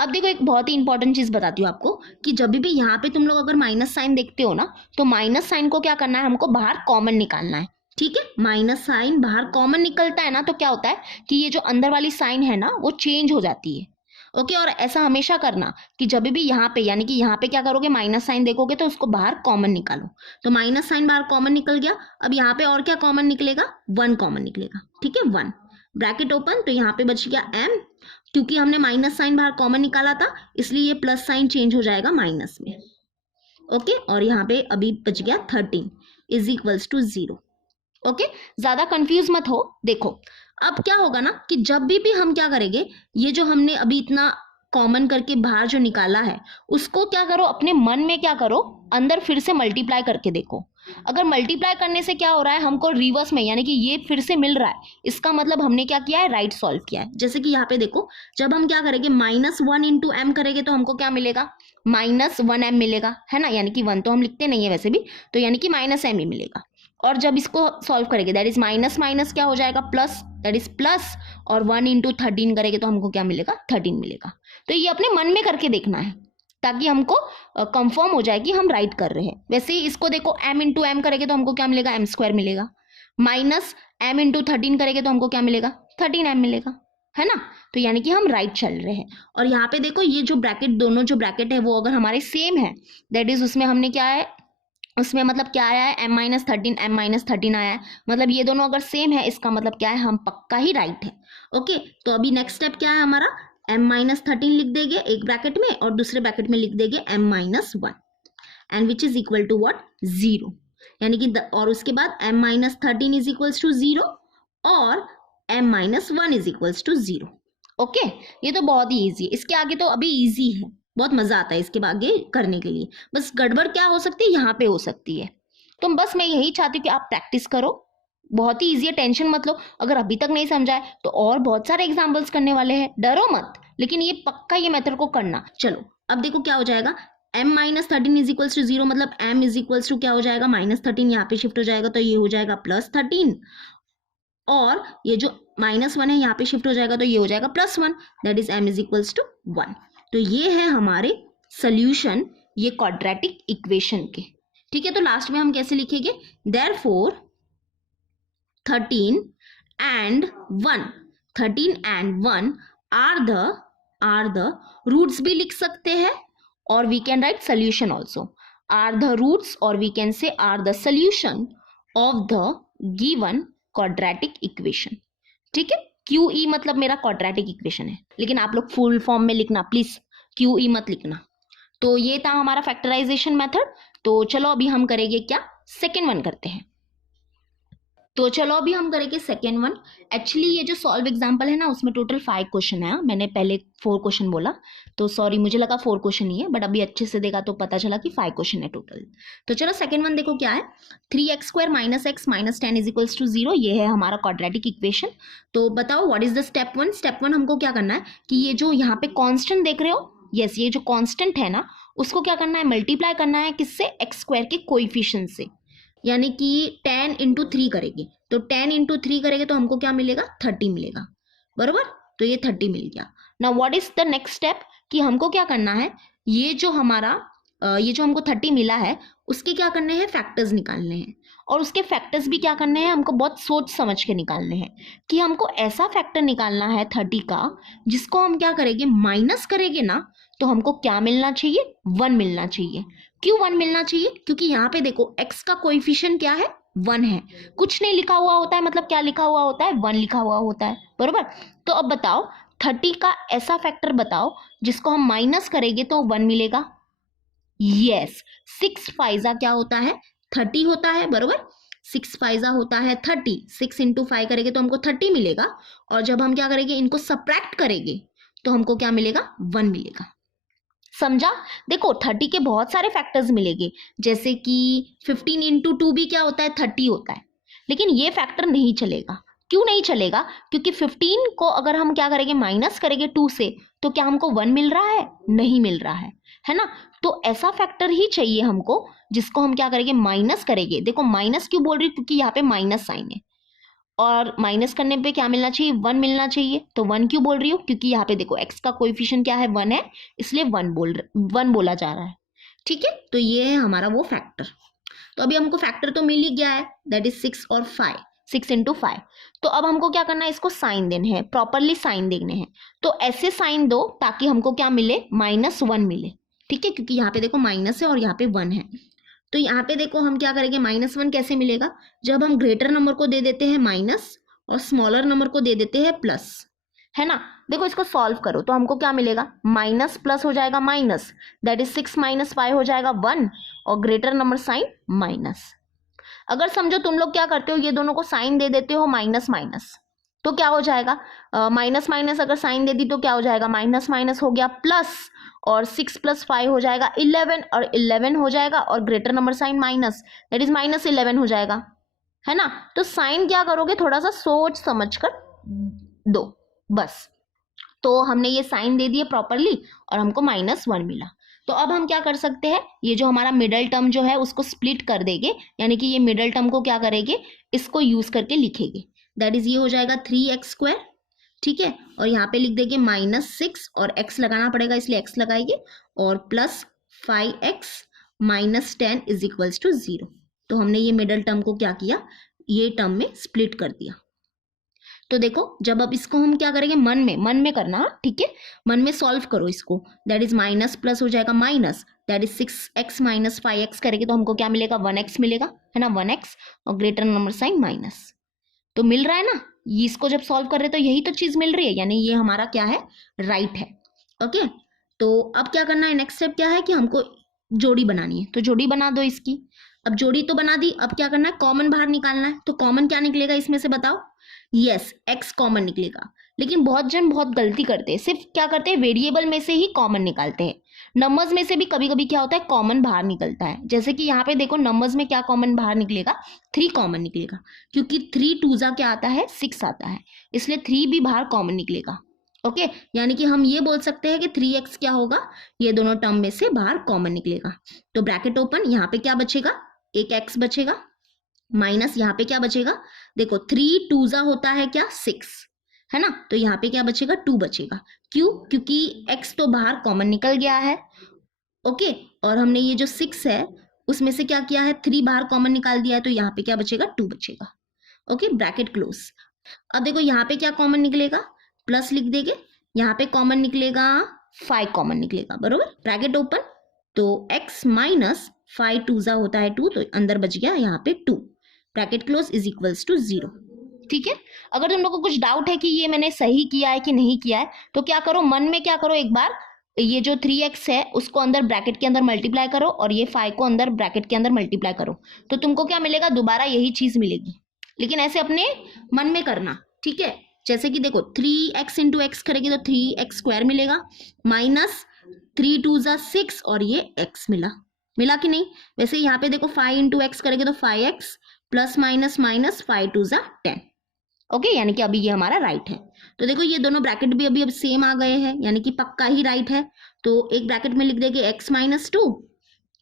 अब देखो एक बहुत ही इंपॉर्टेंट चीज बताती हूँ आपको कि जब भी यहाँ पे तुम लोग अगर माइनस साइन देखते हो ना, तो माइनस साइन को क्या करना है, हमको बाहर कॉमन निकालना है। ठीक है, माइनस साइन बाहर कॉमन निकलता है ना, तो क्या होता है कि ये जो अंदर वाली साइन है ना वो चेंज हो जाती है। ओके, और ऐसा हमेशा करना कि जब भी यहाँ पे, यानी कि यहाँ पे क्या करोगे, माइनस साइन देखोगे तो उसको बाहर कॉमन निकालो। तो माइनस साइन बाहर कॉमन निकल गया। अब यहाँ पे और क्या कॉमन निकलेगा, 1 कॉमन निकलेगा। ठीक है, 1, ब्रैकेट ओपन। तो यहाँ पे बच गया m, क्योंकि हमने माइनस साइन बाहर कॉमन निकाला था इसलिए ये प्लस साइन चेंज हो जाएगा माइनस में। ओके, और यहाँ पे अभी बच गया 13 इज इक्वल्स टू 0। ओके, ज्यादा कंफ्यूज मत हो। देखो अब क्या होगा ना कि जब भी हम क्या करेंगे, ये जो हमने अभी इतना कॉमन करके बाहर जो निकाला है उसको क्या करो, अपने मन में क्या करो, अंदर फिर से मल्टीप्लाई करके देखो। अगर मल्टीप्लाई करने से क्या हो रहा है, हमको रिवर्स में, यानी कि ये फिर से मिल रहा है, इसका मतलब हमने क्या किया है, राइट सॉल्व किया है। जैसे कि यहाँ पे देखो, जब हम क्या करेंगे, -1 इंटू m करेंगे तो हमको क्या मिलेगा, -1m मिलेगा, है ना। यानी कि 1 तो हम लिखते नहीं है वैसे भी, तो यानी कि -m ही मिलेगा। और जब इसको सॉल्व करेंगे, दैट इज माइनस माइनस क्या हो जाएगा, प्लस, दैट इज प्लस, और 1 इंटू 13 करेंगे तो हमको क्या मिलेगा, 13 मिलेगा। तो ये अपने मन में करके देखना है ताकि हमको कंफर्म हो जाए कि हम राइट कर रहे हैं। वैसे ही इसको देखो, m इंटू एम करेंगे तो हमको क्या मिलेगा, m² मिलेगा, माइनस m इंटू 13 करेंगे तो हमको क्या मिलेगा, 13m मिलेगा, है ना। तो यानी कि हम राइट चल रहे हैं। और यहाँ पे देखो, ये जो ब्रैकेट, दोनों जो ब्रैकेट है वो अगर हमारे सेम है, दैट इज उसमें हमने क्या है, उसमें मतलब क्या आया है, m-13 आया है। मतलब ये दोनों अगर सेम है, इसका मतलब क्या है, हम पक्का ही राइट है। ओके, तो अभी नेक्स्ट स्टेप क्या है हमारा, m-13 लिख देंगे एक ब्रैकेट में और दूसरे ब्रैकेट में लिख देंगे m-1 and which is equal to what, 0। यानी कि और उसके बाद m-13 इज इक्वल्स टू 0 और m-1 is equals to 0। Okay, ये तो बहुत ही ईजी है। इसके आगे तो अभी ईजी है, बहुत मजा आता है इसके आगे करने के लिए। बस गड़बड़ क्या हो सकती है, यहाँ पे हो सकती है। तो बस मैं यही चाहती हूँ कि आप प्रैक्टिस करो, बहुत ही ईजी है, टेंशन मत लो। अगर अभी तक नहीं समझा है तो और बहुत सारे एग्जाम्पल्स करने वाले हैं, डरो मत, लेकिन ये पक्का ये मेथड को करना। चलो अब देखो क्या हो जाएगा, m-13 इज इक्वल्स टू 0, मतलब m इज इक्वल्स टू क्या हो जाएगा, -13 यहाँ पे शिफ्ट हो जाएगा तो ये हो जाएगा +13, और ये जो -1 है यहाँ पे शिफ्ट हो जाएगा तो ये हो जाएगा +1, that is m is equals to 1। तो ये है हमारे सॉल्यूशन ये क्वाड्रेटिक इक्वेशन के। ठीक है, तो लास्ट में हम कैसे लिखेंगे, therefore 13 and 1 are the roots भी लिख सकते हैं, और we can write solution also, are the roots, और we can say are the solution of the given quadratic equation. ठीक है, QE मतलब मेरा क्वाड्रेटिक इक्वेशन है, लेकिन आप लोग फुल फॉर्म में लिखना प्लीज, QE मत लिखना। तो ये था हमारा फैक्टराइजेशन मेथड। तो चलो अभी हम करेंगे क्या, सेकेंड वन करते हैं। तो चलो अभी हम करेंगे सेकेंड वन। एक्चुअली ये जो सॉल्व एग्जाम्पल है ना, उसमें टोटल 5 क्वेश्चन है। मैंने पहले 4 क्वेश्चन बोला, तो सॉरी, मुझे लगा 4 क्वेश्चन ही है, बट अभी अच्छे से देखा तो पता चला कि 5 क्वेश्चन है टोटल। तो चलो सेकेंड वन देखो क्या है, 3x² - x - 10 is equals to 0। ये है हमारा क्वाड्रेटिक इक्वेशन। तो बताओ what is the step one. Step one हमको क्या करना है कि ये जो यहाँ पे कॉन्स्टेंट देख रहे हो, यस, ये जो कॉन्स्टेंट है ना, उसको क्या करना है, मल्टीप्लाई करना है किससे, x² के कोएफिशिएंट से, यानी कि 10 इंटू 3 करेंगे। तो 10 इंटू 3 करेंगे तो हमको क्या मिलेगा, 30 मिलेगा, बरोबर। तो ये 30 मिल गया। Now what is the next step कि हमको क्या करना है, ये जो हमारा ये जो हमको 30 मिला है उसके क्या करने हैं, फैक्टर्स निकालने हैं। और उसके फैक्टर्स भी क्या करने हैं, हमको बहुत सोच समझ के निकालने हैं कि हमको ऐसा फैक्टर निकालना है 30 का जिसको हम क्या करेंगे, माइनस करेंगे ना, तो हमको क्या मिलना चाहिए, 1 मिलना चाहिए। क्यों 1 मिलना चाहिए, क्योंकि यहाँ पे देखो x का कोएफिशिएंट क्या है, 1 है। कुछ नहीं लिखा हुआ होता है, मतलब क्या लिखा हुआ होता है, 1 लिखा हुआ होता है, बरोबर। तो अब बताओ 30 का ऐसा फैक्टर बताओ जिसको हम माइनस करेंगे तो 1 मिलेगा। यस, 6 5 क्या होता है, 30 होता है, बरोबर। 6 फाइजा होता है 30, 6 इंटू 5 करेंगे तो हमको 30 मिलेगा, और जब हम क्या करेंगे इनको सब्ट्रैक्ट करेंगे तो हमको क्या मिलेगा, 1 मिलेगा। समझा? देखो 30 के बहुत सारे फैक्टर्स मिलेंगे, जैसे कि 15 इंटू 2 भी क्या होता है, 30 होता है, लेकिन ये फैक्टर नहीं चलेगा। क्यों नहीं चलेगा? क्योंकि 15 को अगर हम क्या करेंगे, माइनस करेंगे 2 से, तो क्या हमको 1 मिल रहा है, नहीं मिल रहा है ना। तो ऐसा फैक्टर ही चाहिए हमको जिसको हम क्या करेंगे, माइनस करेंगे। देखो माइनस क्यों बोल रही हूँ, क्योंकि यहाँ पे माइनस साइन है, और माइनस करने पे क्या मिलना चाहिए, 1 मिलना चाहिए। तो 1 क्यों बोल रही हूँ, क्योंकि यहाँ पे देखो x का कोएफिशिएंट क्या है, 1 है, इसलिए 1 बोला जा रहा है। ठीक है, तो ये है हमारा वो फैक्टर। तो अभी हमको फैक्टर तो मिल ही गया है, दैट इज 6 और 5, 6 इंटू 5। तो अब हमको क्या करना है, इसको साइन देने हैं, प्रॉपरली साइन देने हैं। तो ऐसे साइन दो ताकि हमको क्या मिले, -1 मिले। ठीक है, क्योंकि यहाँ पे देखो माइनस है और यहाँ पे 1 है। तो यहाँ पे देखो हम क्या करेंगे, -1 कैसे मिलेगा, जब हम ग्रेटर नंबर को दे देते हैं माइनस और स्मॉलर नंबर को दे देते हैं प्लस, है ना। देखो इसको सॉल्व करो तो हमको क्या मिलेगा, माइनस प्लस हो जाएगा माइनस, दैट इज 6 - 5 हो जाएगा 1, और ग्रेटर नंबर साइन माइनस। अगर समझो तुम लोग क्या करते हो, ये दोनों को साइन दे देते हो माइनस माइनस, तो क्या हो जाएगा, माइनस माइनस अगर साइन दे दी तो क्या हो जाएगा, माइनस माइनस हो गया प्लस, और 6 + 5 हो जाएगा 11, और 11 हो जाएगा, और greater number sign minus, that is -11 हो जाएगा, है ना। तो साइन क्या करोगे, थोड़ा सा सोच समझ कर दो बस। तो हमने ये साइन दे दिए प्रॉपरली और हमको -1 मिला। तो अब हम क्या कर सकते हैं, ये जो हमारा मिडल टर्म जो है उसको स्प्लिट कर देंगे, यानी कि ये मिडल टर्म को क्या करेंगे, इसको यूज करके लिखेंगे, दैट इज ये हो जाएगा 3x²। ठीक है, और यहाँ पे लिख देंगे -6, और x लगाना पड़ेगा इसलिए x लगाएंगे, और प्लस 5x - 10 = 0। तो हमने ये मिडल टर्म को क्या किया, ये टर्म में स्प्लिट कर दिया। तो देखो जब अब इसको हम क्या करेंगे, मन में करना, ठीक है, मन में सॉल्व करो इसको, दैट इज माइनस प्लस हो जाएगा minus, that is 6x - 5x करेंगे तो हमको क्या मिलेगा, 1x मिलेगा, है ना, 1x, और ग्रेटर नंबर साइन माइनस। तो मिल रहा है ना, इसको जब सॉल्व कर रहे तो यही तो चीज मिल रही है, यानी ये हमारा क्या है, राइट है। ओके, तो अब क्या करना है, नेक्स्ट स्टेप क्या है कि हमको जोड़ी बनानी है, तो जोड़ी बना दो इसकी। अब जोड़ी तो बना दी, अब क्या करना है, कॉमन बाहर निकालना है। तो कॉमन क्या निकलेगा इसमें से बताओ, यस x कॉमन निकलेगा। लेकिन बहुत जन बहुत गलती करते हैं, सिर्फ क्या करते हैं, वेरिएबल में से ही कॉमन निकालते हैं। नंबर्स में से भी कभी कभी क्या होता है, कॉमन बाहर निकलता है। जैसे कि यहाँ पे देखो नंबर्स में क्या कॉमन बाहर निकलेगा, 3 कॉमन निकलेगा, क्योंकि 3 × 2 क्या आता है, 6 आता है, इसलिए 3 भी बाहर कॉमन निकलेगा। ओके, यानी कि हम ये बोल सकते हैं कि 3x क्या होगा, ये दोनों टर्म में से बाहर कॉमन निकलेगा। तो ब्रैकेट ओपन, यहाँ पे क्या बचेगा, एक x बचेगा, माइनस यहाँ पे क्या बचेगा, देखो 3 × 2 होता है क्या, 6, है ना। तो यहाँ पे क्या बचेगा, 2 बचेगा। क्यों, क्योंकि x तो बाहर कॉमन निकल गया है। ओके, और हमने ये जो 6 है उसमें से क्या किया है, 3 बाहर कॉमन निकाल दिया है, तो यहाँ पे क्या बचेगा, 2 बचेगा। Okay, bracket close. अब देखो यहाँ पे क्या कॉमन निकलेगा, प्लस लिख देंगे, यहाँ पे कॉमन निकलेगा 5 कॉमन निकलेगा, बरोबर, ब्रैकेट ओपन। तो x - 5 × 2 होता है 2, तो अंदर बच गया यहाँ पे 2, ब्रैकेट क्लोज = 0। ठीक है, अगर तुम लोग को कुछ डाउट है कि ये मैंने सही किया है कि नहीं किया है, तो क्या करो, मन में क्या करो, एक बार ये जो 3x है उसको अंदर ब्रैकेट के अंदर मल्टीप्लाई करो, और ये 5 को अंदर ब्रैकेट के अंदर मल्टीप्लाई करो, तो तुमको क्या मिलेगा, दोबारा यही चीज मिलेगी। लेकिन ऐसे अपने मन में करना, ठीक है। जैसे कि देखो 3x × x करेंगे तो 3x² मिलेगा, माइनस 3 × 2 = 6, और ये x मिला कि नहीं। वैसे यहाँ पे देखो 5 × x करेंगे तो 5x, plus minus minus 5 × 2 = 10। Okay, यानी कि अभी ये हमारा राइट है। तो देखो ये दोनों ब्रैकेट भी अभी अब सेम आ गए हैं, यानी कि पक्का ही राइट है। तो एक ब्रैकेट में लिख देंगे x - 2,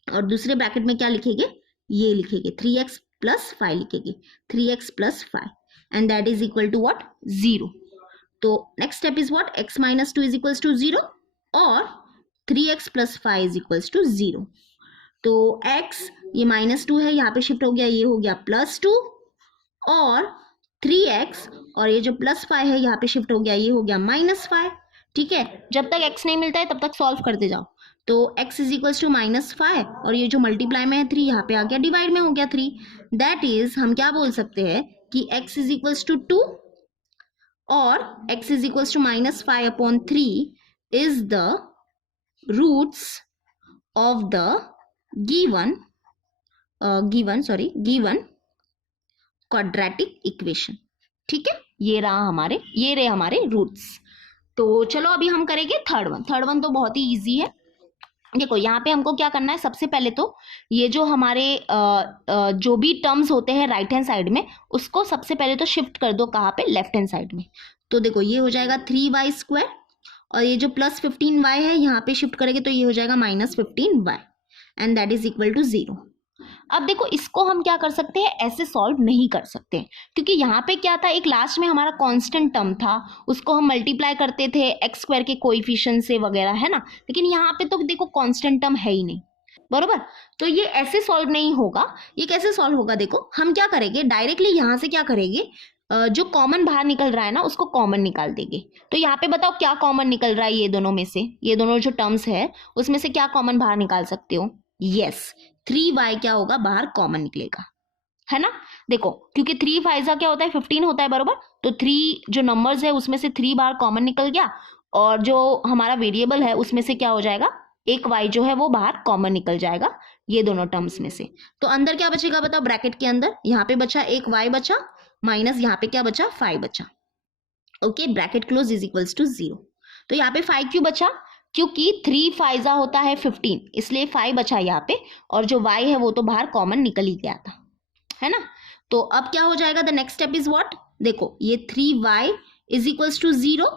और दूसरे ब्रैकेट में क्या लिखेंगे, ये लिखेंगे 3x + 5 लिखेंगे, 3x + 5, and that is equal to what, 0। तो next step is what, x - 2 = 0, और 3x + 5 = 0। तो x ये -2 है, यहाँ पे शिफ्ट हो गया, ये हो गया +2, और 3x और ये जो +5 है यहाँ पे शिफ्ट हो गया, ये हो गया -5। ठीक है, जब तक x नहीं मिलता है तब तक सॉल्व करते जाओ। तो x = -5, और ये जो मल्टीप्लाई में है 3 यहाँ पे आ गया, डिवाइड में हो गया 3, दैट इज हम क्या बोल सकते हैं कि x = 2, और x = -5/3 is the roots of the given quadratic equation. ठीक है, ये रहे हमारे रूट्स। तो चलो अभी हम करेंगे थर्ड वन तो बहुत ही इजी है। देखो यहाँ पे हमको क्या करना है, सबसे पहले तो ये जो हमारे जो भी टर्म्स होते हैं राइट हैंड साइड में, उसको सबसे पहले तो शिफ्ट कर दो कहाँ पे, लेफ्ट हैंड साइड में। तो देखो ये हो जाएगा 3y², और ये जो प्लस 15y है यहाँ पे शिफ्ट करेंगे तो ये हो जाएगा -15y, and that is equal to 0। अब देखो इसको हम क्या कर सकते हैं, ऐसे सॉल्व नहीं कर सकते, क्योंकि यहाँ पे क्या था, एक लास्ट में हमारा कांस्टेंट टर्म था, उसको हम मल्टीप्लाई करते थे x² के कोएफिशिएंट से वगैरह, है ना। लेकिन यहाँ पे तो देखो कांस्टेंट टर्म है ही नहीं, बरोबर। तो ये ऐसे सॉल्व नहीं होगा। ये कैसे सॉल्व होगा, देखो हम क्या करेंगे, डायरेक्टली यहाँ से क्या करेंगे, जो कॉमन बाहर निकल रहा है ना उसको कॉमन निकाल देंगे। तो यहाँ पे बताओ क्या कॉमन निकल रहा है, ये दोनों में से, ये दोनों जो टर्म्स है उसमें से क्या कॉमन बाहर निकाल सकते हो, यस 3y क्या होगा, बाहर कॉमन निकलेगा, है ना। देखो क्योंकि 3 5 क्या होता है, 15 होता है, बरोबर। तो 3 जो नंबर्स है उसमें से 3 बाहर कॉमन निकल गया, और जो हमारा वेरिएबल है उसमें से क्या हो जाएगा, एक y जो है वो बाहर कॉमन निकल जाएगा ये दोनों टर्म्स में से। तो अंदर क्या बचेगा बताओ, ब्रैकेट के अंदर यहाँ पे बचा एक y बचा, माइनस यहाँ पे क्या बचा, 5 बचा। Okay, bracket close is equals to 0। तो यहाँ पे 5 क्यों बचा, क्योंकि 3 5 होता है 15, इसलिए 5 बचा यहाँ पे, और जो y है वो तो बाहर कॉमन निकल ही गया था, है ना। तो अब क्या हो जाएगा, the next step is what, देखो ये 3y इज इक्वल्स टू 0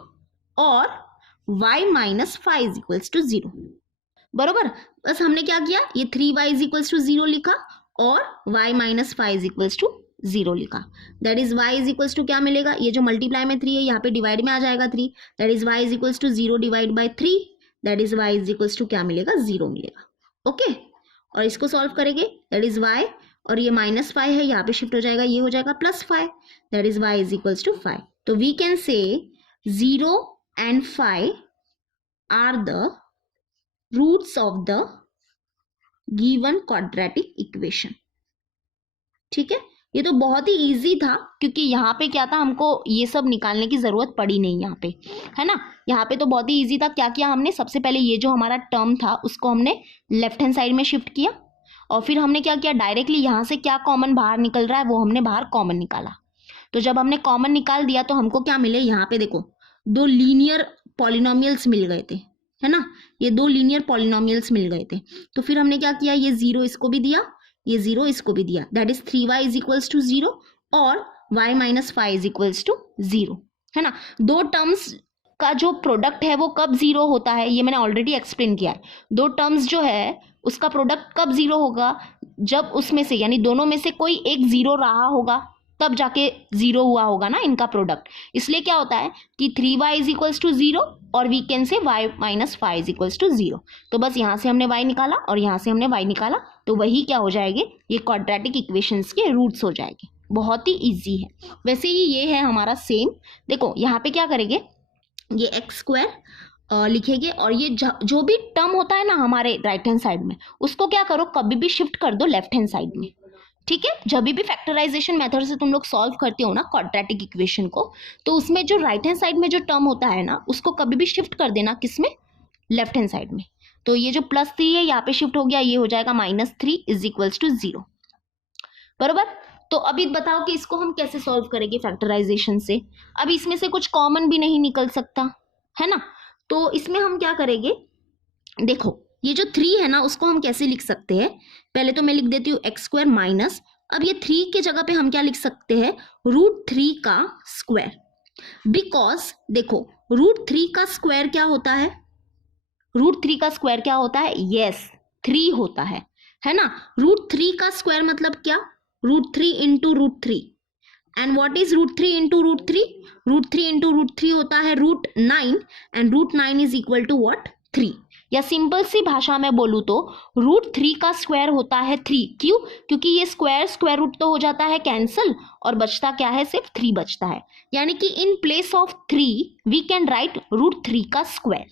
और y minus 5 is equals to 0, बरोबर। बस हमने क्या किया, ये 3y इज इक्वल्स टू 0 लिखा और y minus 5 is equals to 0 लिखा। That is y is equals to क्या मिलेगा, ये जो मल्टीप्लाई में 3 है यहाँ पे डिवाइड में आ जाएगा 3, that is y is equals to 0 divide by 3, that is y is equals to क्या मिलेगा, 0 मिलेगा। ओके, और इसको सॉल्व करेंगे, दैट इज y, और ये -5 है यहाँ पे शिफ्ट हो जाएगा, ये हो जाएगा +5, that is y is equals to 5। तो we can say 0 and 5 are the roots of the given quadratic equation. ठीक है, ये तो बहुत ही इजी था, क्योंकि यहाँ पे क्या था, हमको ये सब निकालने की जरूरत पड़ी नहीं यहाँ पे, है ना। यहाँ पे तो बहुत ही इजी था। क्या किया हमने, सबसे पहले ये जो हमारा टर्म था उसको हमने लेफ्ट हैंड साइड में शिफ्ट किया, और फिर हमने क्या किया, डायरेक्टली यहाँ से क्या कॉमन बाहर निकल रहा है वो हमने बाहर कॉमन निकाला। तो जब हमने कॉमन निकाल दिया तो हमको क्या मिले, यहाँ पे देखो 2 लीनियर पॉलिनोमियल्स मिल गए थे, है ना। ये 2 लीनियर पॉलिनोमियल्स मिल गए थे। तो फिर हमने क्या किया, ये 0 इसको भी दिया, ये 0 इसको भी दिया, that is 3y is equals to 0 और y minus 5 is equals to 0, है ना। दो टर्म्स का जो प्रोडक्ट है वो कब 0 होता है, ये मैंने ऑलरेडी एक्सप्लेन किया है। दो टर्म्स जो है उसका प्रोडक्ट कब 0 होगा, जब उसमें से यानी दोनों में से कोई एक 0 रहा होगा, तब जाके 0 हुआ होगा ना इनका प्रोडक्ट। इसलिए क्या होता है कि 3y इज इक्वल्स टू 0 और we can say y minus 5 is equals to 0। तो बस यहाँ से हमने y निकाला और यहाँ से हमने y निकाला, तो वही क्या हो जाएंगे, ये क्वाड्रेटिक इक्वेशंस के रूट्स हो जाएंगे। बहुत ही इजी है। वैसे ही ये है हमारा सेम, देखो यहाँ पे क्या करेंगे, ये x² लिखेंगे, और ये जो भी टर्म होता है ना हमारे राइट हैंड साइड में, उसको क्या करो, कभी भी शिफ्ट कर दो लेफ्ट हैंड साइड में। ठीक है, जब भी फैक्टराइजेशन मेथड से तुम लोग सॉल्व करते हो ना क्वाड्रेटिक इक्वेशन को, तो उसमें जो राइट हैंड साइड में जो टर्म होता है ना उसको कभी भी शिफ्ट कर देना, किसमें, लेफ्ट हैंड साइड में। तो ये जो +3 है यहाँ पे शिफ्ट हो गया, ये हो जाएगा -3 इज इक्वल्स टू 0, बरोबर। तो अभी बताओ कि इसको हम कैसे सॉल्व करेंगे फैक्टराइजेशन से। अब इसमें से कुछ कॉमन भी नहीं निकल सकता, है ना। तो इसमें हम क्या करेंगे, देखो ये जो 3 है ना उसको हम कैसे लिख सकते हैं, पहले तो मैं लिख देती हूँ x² माइनस, अब ये 3 के जगह पे हम क्या लिख सकते हैं, √3 का स्क्वायर। बिकॉज देखो √3 का स्क्वायर क्या होता है, √3 का स्क्वायर क्या होता है, यस 3 होता है ना। √3 का स्क्वायर मतलब क्या, √3 into √3, and what is √3 into √3, √3 into √3 होता है √9, and √9 is equal to what, 3। या सिंपल सी भाषा में बोलूँ तो √3 का स्क्वायर होता है 3, क्यों, क्योंकि ये स्क्वायर रूट तो हो जाता है कैंसिल, और बचता क्या है, सिर्फ 3 बचता है। यानी कि in place of 3 we can write √3 का square,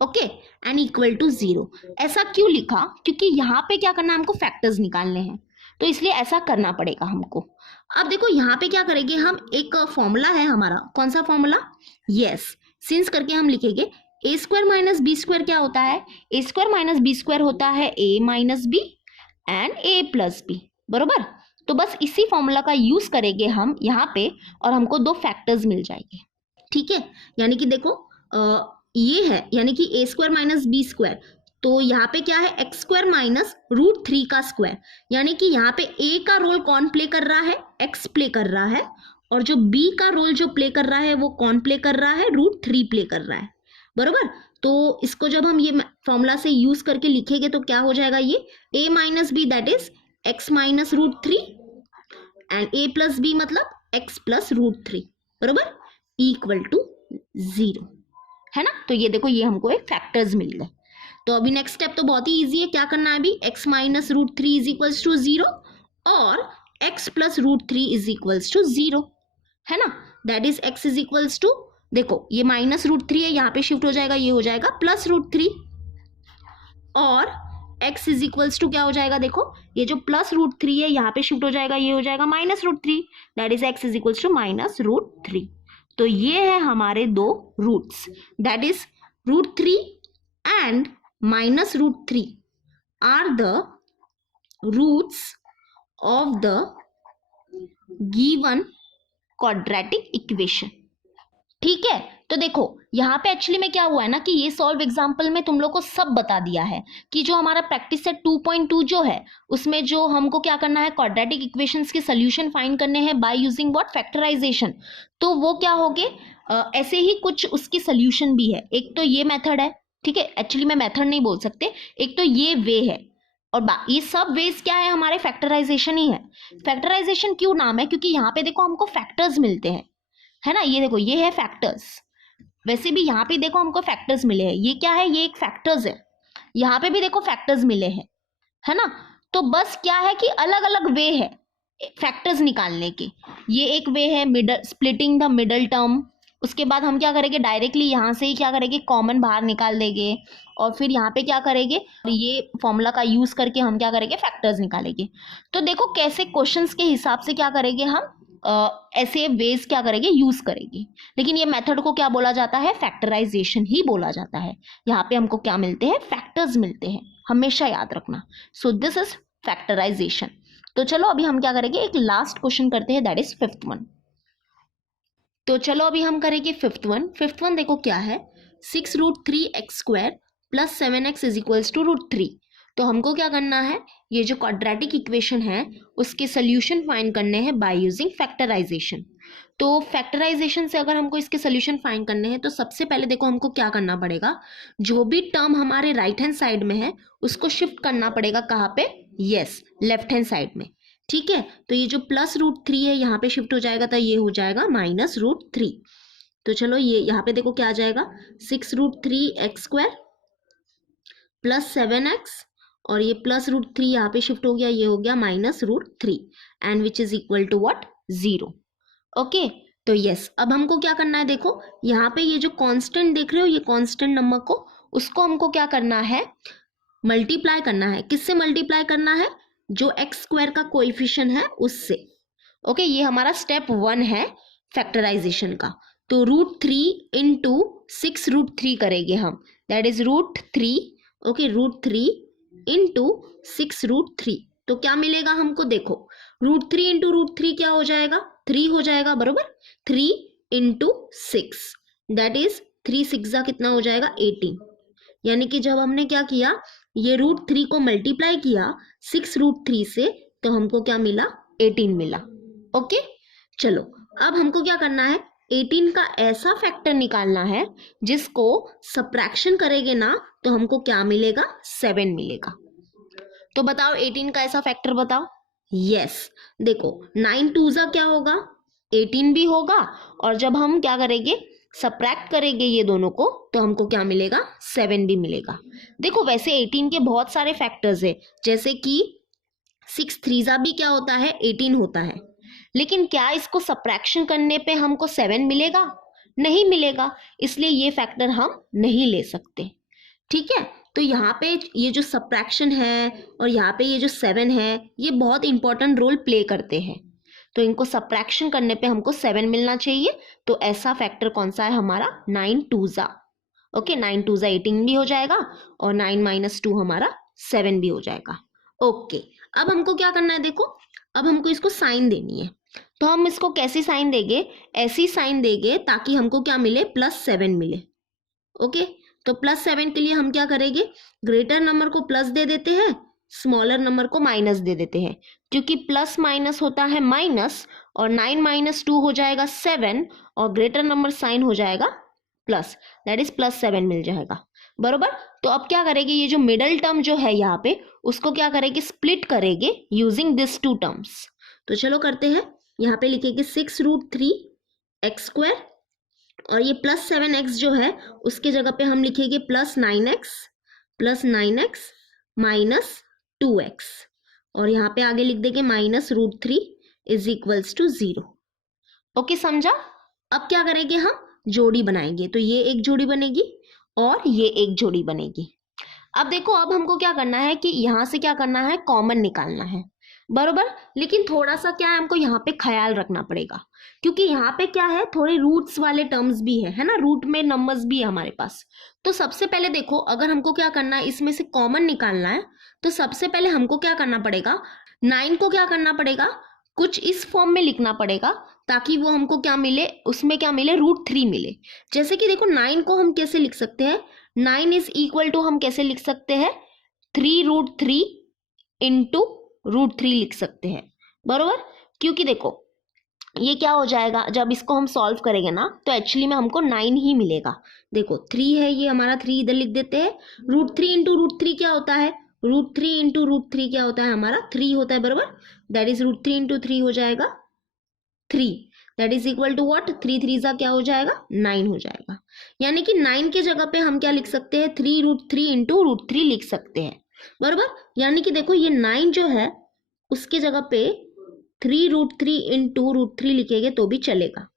okay, and equal to 0। ऐसा क्यों लिखा, क्योंकि यहाँ पे क्या करना है, हमको फैक्टर्स निकालने हैं, तो इसलिए ऐसा करना पड़ेगा हमको। अब देखो यहाँ पे क्या करेंगे हम, एक फॉर्मूला है हमारा, कौन सा फॉर्मूला, यस सिंस करके हम लिखेंगे a² माइनस b² क्या होता है, a² माइनस b² होता है a minus b and a plus b, बरोबर। तो बस इसी फॉर्मूला का यूज करेंगे हम यहाँ पे और हमको दो फैक्टर्स मिल जाएंगे। ठीक है, यानी कि देखो ये है यानी कि ए स्क्वायर माइनस बी स्क्वायर, तो यहाँ पे क्या है एक्स स्क्वायर माइनस √3 का स्क्वायर, यानी कि यहाँ पे ए का रोल कौन प्ले कर रहा है, एक्स प्ले कर रहा है, और जो बी का रोल जो प्ले कर रहा है वो कौन प्ले कर रहा है, √3 प्ले कर रहा है, बरोबर। तो इसको जब हम ये फॉर्मूला से यूज करके लिखेंगे तो क्या हो जाएगा, ये a minus B that is x minus √3 and a plus B मतलब x प्लस √3, बरोबर, इक्वल टू 0, है ना। तो ये देखो ये हमको एक फैक्टर्स मिल गए। तो अभी नेक्स्ट स्टेप तो बहुत ही इजी है, क्या करना है अभी, x minus √3 is equals to 0 और x plus √3 is equals to 0, है ना। That is x is equals to, देखो ये माइनस √3 है, यहाँ पे शिफ्ट हो जाएगा, ये हो जाएगा प्लस √3, और x इज इक्वल्स टू क्या हो जाएगा, देखो ये जो प्लस √3 है यहाँ पे शिफ्ट हो जाएगा, ये हो जाएगा minus √3, that is x is equals to minus √3। तो ये है हमारे दो roots, that is √3 and minus √3 are the roots of the given quadratic equation. ठीक है, तो देखो यहाँ पे एक्चुअली में क्या हुआ है ना कि ये सॉल्व एग्जाम्पल में तुम लोग को सब बता दिया है कि जो हमारा प्रैक्टिस सेट 2.2 जो है उसमें जो हमको क्या करना है, क्वाड्रेटिक इक्वेशंस के सोल्यूशन फाइंड करने हैं बाय यूजिंग व्हाट, फैक्टराइजेशन। तो वो क्या होगे, ऐसे ही कुछ उसकी सोल्यूशन भी है। एक तो ये मेथड है, ठीक है, एक्चुअली मैं मेथड नहीं बोल सकते, एक तो ये वे है और ये सब वेज क्या है, हमारे फैक्टराइजेशन ही है। फैक्टराइजेशन क्यों नाम है, क्योंकि यहाँ पे देखो हमको फैक्टर्स मिलते हैं, है ना। ये देखो ये है फैक्टर्स, वैसे भी यहाँ पे देखो हमको फैक्टर्स मिले हैं, ये क्या है, ये एक फैक्टर्स है, यहाँ पे भी देखो फैक्टर्स मिले हैं, है ना। तो बस क्या है कि अलग अलग वे है फैक्टर्स निकालने के। ये एक वे है middle, splitting the middle term, उसके बाद हम क्या करेंगे, डायरेक्टली यहाँ से ही क्या करेंगे, कॉमन बाहर निकाल देंगे, और फिर यहाँ पे क्या करेंगे, ये फॉर्मूला का यूज करके हम क्या करेंगे, फैक्टर्स निकालेंगे। तो देखो कैसे क्वेश्चंस के हिसाब से क्या करेंगे हम, ऐसे वेज क्या करेंगे, यूज करेंगे। लेकिन ये मेथड को क्या बोला जाता है, फैक्टराइजेशन ही बोला जाता है। यहाँ पे हमको क्या मिलते हैं, फैक्टर्स मिलते हैं, हमेशा याद रखना। So this is factorization. तो चलो अभी हम क्या करेंगे, एक लास्ट क्वेश्चन करते हैं, दैट इज 5th वन। तो चलो अभी हम करेंगे 5th वन। 5th वन देखो क्या है, 6√3x² plus 7x is equals to √3। तो हमको क्या करना है, ये जो क्वाड्रेटिक इक्वेशन है उसके सोल्यूशन फाइंड करने हैं बाय यूजिंग फैक्टराइजेशन। तो फैक्टराइजेशन से अगर हमको इसके सोल्यूशन फाइंड करने हैं तो सबसे पहले देखो हमको क्या करना पड़ेगा, जो भी टर्म हमारे राइट हैंड साइड में है उसको शिफ्ट करना पड़ेगा, कहाँ पे, यस, लेफ्ट हैंड साइड में। ठीक है, तो ये जो प्लस √3 है यहाँ पे शिफ्ट हो जाएगा, तो ये हो जाएगा माइनस √3। तो चलो ये यहाँ पे देखो क्या आ जाएगा, 6√3x² प्लस 7x, और ये प्लस √3 यहाँ पे शिफ्ट हो गया, ये हो गया minus √3 and which is equal to what, 0। Okay, तो यस, अब हमको क्या करना है, देखो यहाँ पे ये जो कांस्टेंट देख रहे हो, ये कांस्टेंट नंबर को, उसको हमको क्या करना है, मल्टीप्लाई करना है। किससे मल्टीप्लाई करना है, जो x² का कोएफिशिएंट है उससे। ओके, ये हमारा स्टेप 1 है फैक्टराइजेशन का। तो √3 इंटू 6√3 करेंगे हम, दैट इज √3, ओके, √3 इंटू 6√3। तो क्या मिलेगा हमको, देखो √3 इंटू √3 क्या हो जाएगा, 3 हो जाएगा, बरोबर। 3 इंटू 6 दैट इज 3 6 कितना हो जाएगा, 18। यानी कि जब हमने क्या किया, ये √3 को मल्टीप्लाई किया 6√3 से, तो हमको क्या मिला, 18 मिला। ओके, चलो अब हमको क्या करना है, 18 का ऐसा फैक्टर निकालना है जिसको सब्ट्रैक्शन करेंगे ना तो हमको क्या मिलेगा, 7 मिलेगा। तो बताओ 18 का ऐसा फैक्टर बताओ। यस, देखो 9 2 क्या होगा, 18 भी होगा, और जब हम क्या करेंगे, सब्ट्रैक्ट करेंगे ये दोनों को, तो हमको क्या मिलेगा, 7 भी मिलेगा। देखो वैसे 18 के बहुत सारे फैक्टर्स है, जैसे कि 6 3 भी क्या होता है, 18 होता है, लेकिन क्या इसको सब्ट्रैक्शन करने पे हमको 7 मिलेगा, नहीं मिलेगा, इसलिए ये फैक्टर हम नहीं ले सकते। ठीक है, तो यहाँ पे ये जो सब्ट्रैक्शन है और यहाँ पे ये जो 7 है, ये बहुत इंपॉर्टेंट रोल प्ले करते हैं। तो इनको सब्ट्रैक्शन करने पे हमको 7 मिलना चाहिए। तो ऐसा फैक्टर कौन सा है हमारा, 9 2 ओके, 9 2 18 भी हो जाएगा, और 9 - 2 हमारा 7 भी हो जाएगा। ओके, अब हमको क्या करना है, देखो अब हमको इसको साइन देनी है, तो हम इसको कैसी साइन देंगे, ऐसी साइन देंगे ताकि हमको क्या मिले, +7 मिले। ओके, तो +7 के लिए हम क्या करेंगे, ग्रेटर नंबर को प्लस दे देते हैं, स्मॉलर नंबर को माइनस दे देते हैं, क्योंकि प्लस माइनस होता है माइनस, और 9 - 2 हो जाएगा 7, और ग्रेटर नंबर साइन हो जाएगा प्लस, दैट इज +7 मिल जाएगा, बरोबर। तो अब क्या करेंगे, ये जो मिडल टर्म जो है यहाँ पे, उसको क्या करेंगे, स्प्लिट करेंगे यूजिंग दिस 2 टर्म्स। तो चलो करते हैं, यहाँ पे लिखेंगे 6√3x², और ये +7x जो है उसके जगह पे हम लिखेंगे +9x -2x, और यहाँ पे आगे लिख देंगे -√3 = 0। ओके, समझा। अब क्या करेंगे, हम जोड़ी बनाएंगे, तो ये एक जोड़ी बनेगी और ये एक जोड़ी बनेगी। अब देखो, अब हमको क्या करना है कि यहाँ से क्या करना है, कॉमन निकालना है, बरोबर। लेकिन थोड़ा सा क्या है, हमको यहाँ पे ख्याल रखना पड़ेगा, क्योंकि यहाँ पे क्या है, थोड़े रूट्स वाले टर्म्स भी है ना, रूट में नंबर्स भी है हमारे पास। तो सबसे पहले देखो, अगर हमको क्या करना है, इसमें से कॉमन निकालना है, तो सबसे पहले हमको क्या करना पड़ेगा, 9 को क्या करना पड़ेगा, कुछ इस फॉर्म में लिखना पड़ेगा, ताकि वो हमको क्या मिले, उसमें क्या मिले, √3 मिले। जैसे कि देखो, 9 को हम कैसे लिख सकते हैं, 9 = हम कैसे लिख सकते हैं, 3√3 × √3 लिख सकते हैं, बरोबर। क्योंकि देखो, ये क्या हो जाएगा, जब इसको हम सॉल्व करेंगे ना, तो एक्चुअली में हमको 9 ही मिलेगा। देखो 3 है, ये हमारा 3 इधर लिख देते हैं, √3 × √3 क्या होता है, √3 × √3 क्या होता है, हमारा 3 होता है, बरोबर। दैट इज √3 × 3 हो जाएगा 3, that is equal to what, 3 3 सा क्या हो जाएगा, 9 हो जाएगा। यानी कि 9 के जगह पे हम क्या लिख सकते हैं, 3√3 × √3 लिख सकते हैं, बरोबर। यानी कि देखो, ये 9 जो है उसके जगह पे 3√3 × √3 लिखेंगे तो भी चलेगा,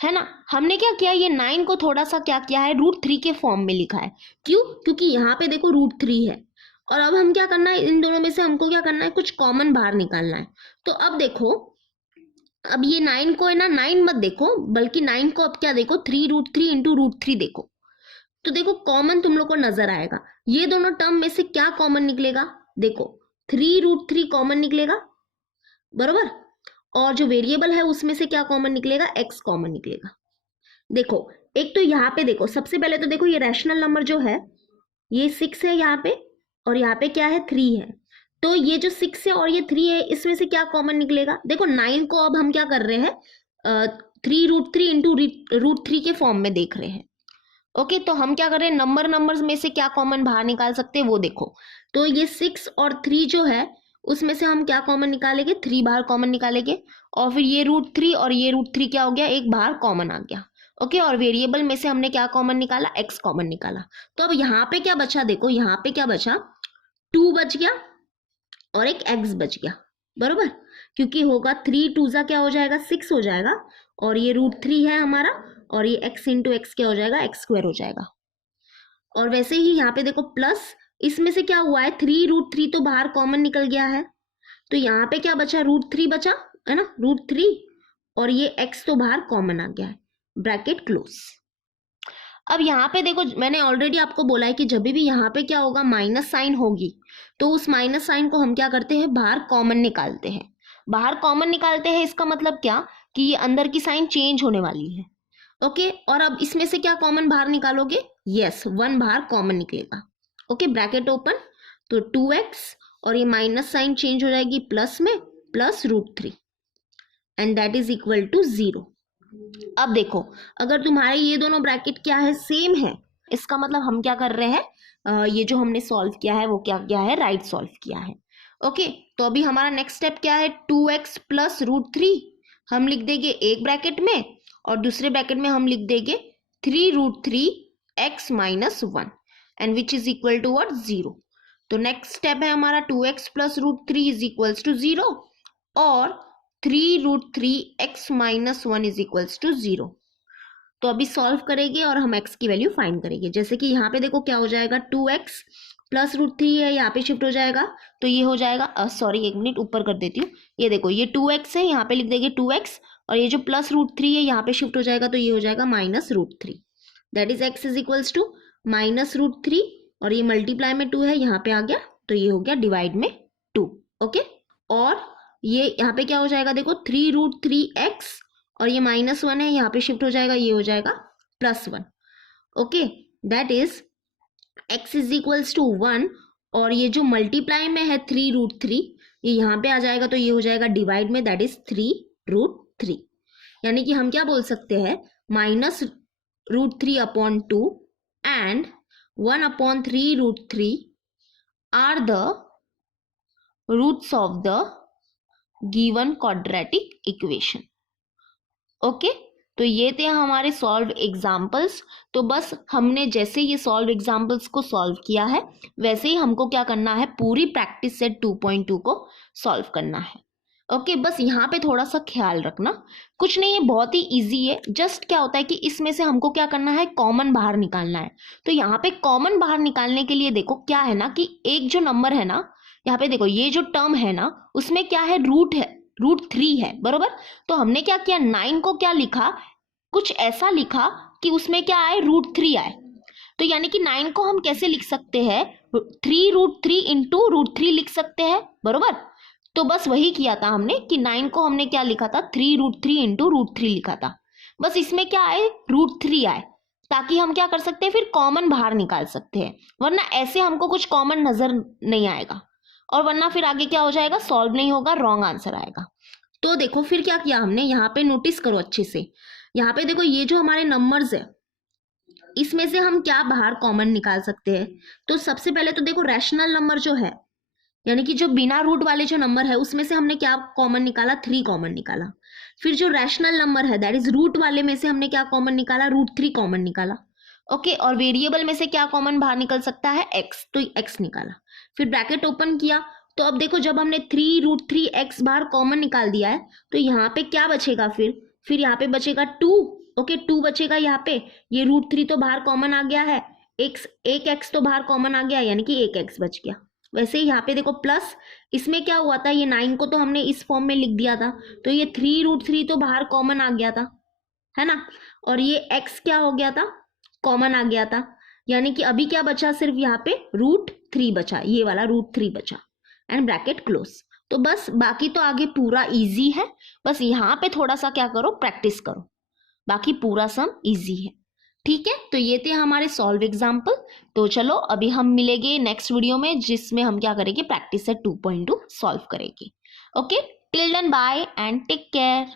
है ना। हमने क्या किया, ये 9 को थोड़ा सा क्या किया है, √3 के फॉर्म में लिखा है। क्यों, क्योंकि यहाँ पे देखो √3 है, और अब हम क्या करना है, इन दोनों में से हमको क्या करना है, कुछ कॉमन बाहर निकालना है। तो अब देखो, अब ये 9 को है ना, 9 मत देखो, बल्कि 9 को अब क्या देखो, 3√3 × √3 देखो। तो देखो, कॉमन तुम लोग को नजर आएगा, ये दोनों टर्म में से क्या कॉमन निकलेगा, देखो 3√3 कॉमन निकलेगा, बरोबर। और जो वेरिएबल है उसमें से क्या कॉमन निकलेगा, x कॉमन निकलेगा। देखो, एक तो यहाँ पे देखो, सबसे पहले तो देखो, ये रैशनल नंबर जो है ये 6 है यहाँ पे, और यहाँ पे क्या है, 3 है। तो ये जो 6 है और ये 3 है, इसमें से क्या कॉमन निकलेगा, देखो 9 को अब हम क्या कर रहे हैं, 3√3 × √3 के फॉर्म में देख रहे हैं। ओके, तो हम क्या कर रहे हैं, नंबर्स में से क्या कॉमन बाहर निकाल सकते हैं वो देखो। तो ये 6 और 3 जो है उसमें से हम क्या कॉमन निकालेंगे, 3 बाहर कॉमन निकालेंगे, और फिर ये √3 और ये √3 क्या हो गया, एक बाहर कॉमन आ गया। ओके, और वेरिएबल में से हमने क्या कॉमन निकाला, x कॉमन निकाला। तो अब यहाँ पे क्या बचा, देखो यहाँ पे क्या बचा, 2 बच गया और एक x बच गया, बरोबर। क्योंकि होगा 3 2 सा क्या हो जाएगा, 6 हो जाएगा, और ये √3 है हमारा, और ये x × x क्या हो जाएगा, x² हो जाएगा। और वैसे ही यहाँ पे देखो प्लस, इसमें से क्या हुआ है, 3√3 तो बाहर कॉमन निकल गया है, तो यहाँ पे क्या बचा, √3 बचा, है ना, √3, और ये x तो बाहर कॉमन आ गया है, ब्रैकेट क्लोज। अब यहाँ पे देखो, मैंने ऑलरेडी आपको बोला है कि जब भी यहाँ पे क्या होगा, माइनस साइन होगी, तो उस माइनस साइन को हम क्या करते हैं, बाहर कॉमन निकालते हैं। बाहर कॉमन निकालते हैं, इसका मतलब क्या, कि ये अंदर की साइन चेंज होने वाली है। ओके, और अब इसमें से क्या कॉमन बाहर निकालोगे, यस 1 बाहर कॉमन निकलेगा। ओके, ब्रैकेट ओपन, तो 2x, और ये माइनस साइन चेंज हो जाएगी प्लस में, +√3, and that is equal to 0। अब देखो, अगर तुम्हारे ये दोनों ब्रैकेट क्या है, सेम है, इसका मतलब हम क्या कर रहे हैं, ये जो हमने सॉल्व किया है वो क्या किया है, राइट सॉल्व किया है। ओके, तो अभी हमारा नेक्स्ट स्टेप क्या है, 2x + √3 हम लिख देंगे एक ब्रैकेट में, और दूसरे ब्रैकेट में हम लिख देंगे 3√3 x - 1, and which is equal to what, 0। तो नेक्स्ट स्टेप है हमारा 2x + √3 = 0, और 3√3 x - 1 = 0। तो अभी सॉल्व करेंगे और हम x की वैल्यू फाइंड करेंगे। जैसे कि यहाँ पे देखो क्या हो जाएगा, 2x + √3 है, यहाँ पे शिफ्ट हो जाएगा, तो ये हो जाएगा, सॉरी 1 मिनट ऊपर कर देती हूँ, ये देखो ये 2x है, यहाँ पे लिख देंगे 2x, और ये जो +√3 है यहाँ पे शिफ्ट हो जाएगा, तो ये हो जाएगा -√3, that is x is equals to -√3, और ये मल्टीप्लाई में 2 है, यहाँ पे आ गया, तो ये हो गया डिवाइड में 2। ओके, और ये यहाँ पे क्या हो जाएगा, देखो 3√3x और ये -1 है, यहाँ पे शिफ्ट हो जाएगा, ये हो जाएगा +1। Okay, that is x is equals to 1 और ये जो मल्टीप्लाई में है 3√3 ये यहाँ पे आ जाएगा तो ये हो जाएगा डिवाइड में, दैट इज 3√3। यानी कि हम क्या बोल सकते हैं, -√3/2 and 1/3√3 are the roots of the given quadratic equation. Okay, तो ये थे हमारे सॉल्व एग्जाम्पल्स। तो बस हमने जैसे ये सॉल्व एग्जाम्पल्स को सॉल्व किया है वैसे ही हमको क्या करना है, पूरी प्रैक्टिस सेट 2.2 को सॉल्व करना है। ओके, बस यहाँ पे थोड़ा सा ख्याल रखना, कुछ नहीं है, बहुत ही इजी है। जस्ट क्या होता है कि इसमें से हमको क्या करना है, कॉमन बाहर निकालना है। तो यहाँ पे कॉमन बाहर निकालने के लिए देखो क्या है ना कि एक जो नंबर है ना, यहाँ पे देखो ये जो टर्म है ना उसमें क्या है, रूट है, √3 है, बरोबर। तो हमने क्या किया, 9 को क्या लिखा, कुछ ऐसा लिखा कि उसमें क्या आए, √3 आए। तो यानी कि 9 को हम कैसे लिख सकते हैं, 3√3 इंटू √3 लिख सकते हैं, बरोबर। तो बस वही किया था हमने कि 9 को हमने क्या लिखा था, 3√3 इंटू √3 लिखा था। बस इसमें क्या आए, √3 आए, ताकि हम क्या कर सकते हैं, फिर कॉमन बाहर निकाल सकते हैं, वरना ऐसे हमको कुछ कॉमन नजर नहीं आएगा और वरना फिर आगे क्या हो जाएगा, सॉल्व नहीं होगा, रॉन्ग आंसर आएगा। तो देखो फिर क्या किया हमने, यहाँ पे नोटिस करो अच्छे से, यहाँ पे देखो ये जो हमारे नंबर्स है इसमें से हम क्या बाहर कॉमन निकाल सकते हैं। तो सबसे पहले तो देखो रैशनल नंबर जो है, यानी कि जो बिना रूट वाले जो नंबर है उसमें से हमने क्या कॉमन निकाला, 3 कॉमन निकाला। फिर जो रैशनल नंबर है दैट इज रूट वाले में से हमने क्या कॉमन निकाला, √3 कॉमन निकाला। ओके, और वेरिएबल में से क्या कॉमन बाहर निकल सकता है, x, तो x निकाला। फिर ब्रैकेट ओपन किया, तो अब देखो जब हमने 3√3x बाहर कॉमन निकाल दिया है तो यहाँ पे क्या बचेगा, फिर यहाँ पे बचेगा 2। ओके, 2 बचेगा यहाँ पे, ये √3 तो बाहर कॉमन आ गया है, एक x तो बाहर कॉमन आ गया, यानी कि एक x बच गया। वैसे ही यहाँ पे देखो प्लस, इसमें क्या हुआ था, ये 9 को तो हमने इस फॉर्म में लिख दिया था, तो ये 3√3 तो बाहर कॉमन आ गया था, है ना, और ये x क्या हो गया था, कॉमन आ गया था। यानी कि अभी क्या बचा, सिर्फ यहाँ पे √3 बचा, ये वाला √3 बचा, एंड ब्रैकेट क्लोज। तो बस बाकी तो आगे पूरा इजी है, बस यहाँ पे थोड़ा सा क्या करो, प्रैक्टिस करो, बाकी पूरा सम इजी है। ठीक है, तो ये थे हमारे सॉल्व एग्जाम्पल। तो चलो अभी हम मिलेंगे नेक्स्ट वीडियो में जिसमें हम क्या करेंगे, प्रैक्टिस सेट 2.2 सॉल्व करेंगे। Okay, till then bye and take care.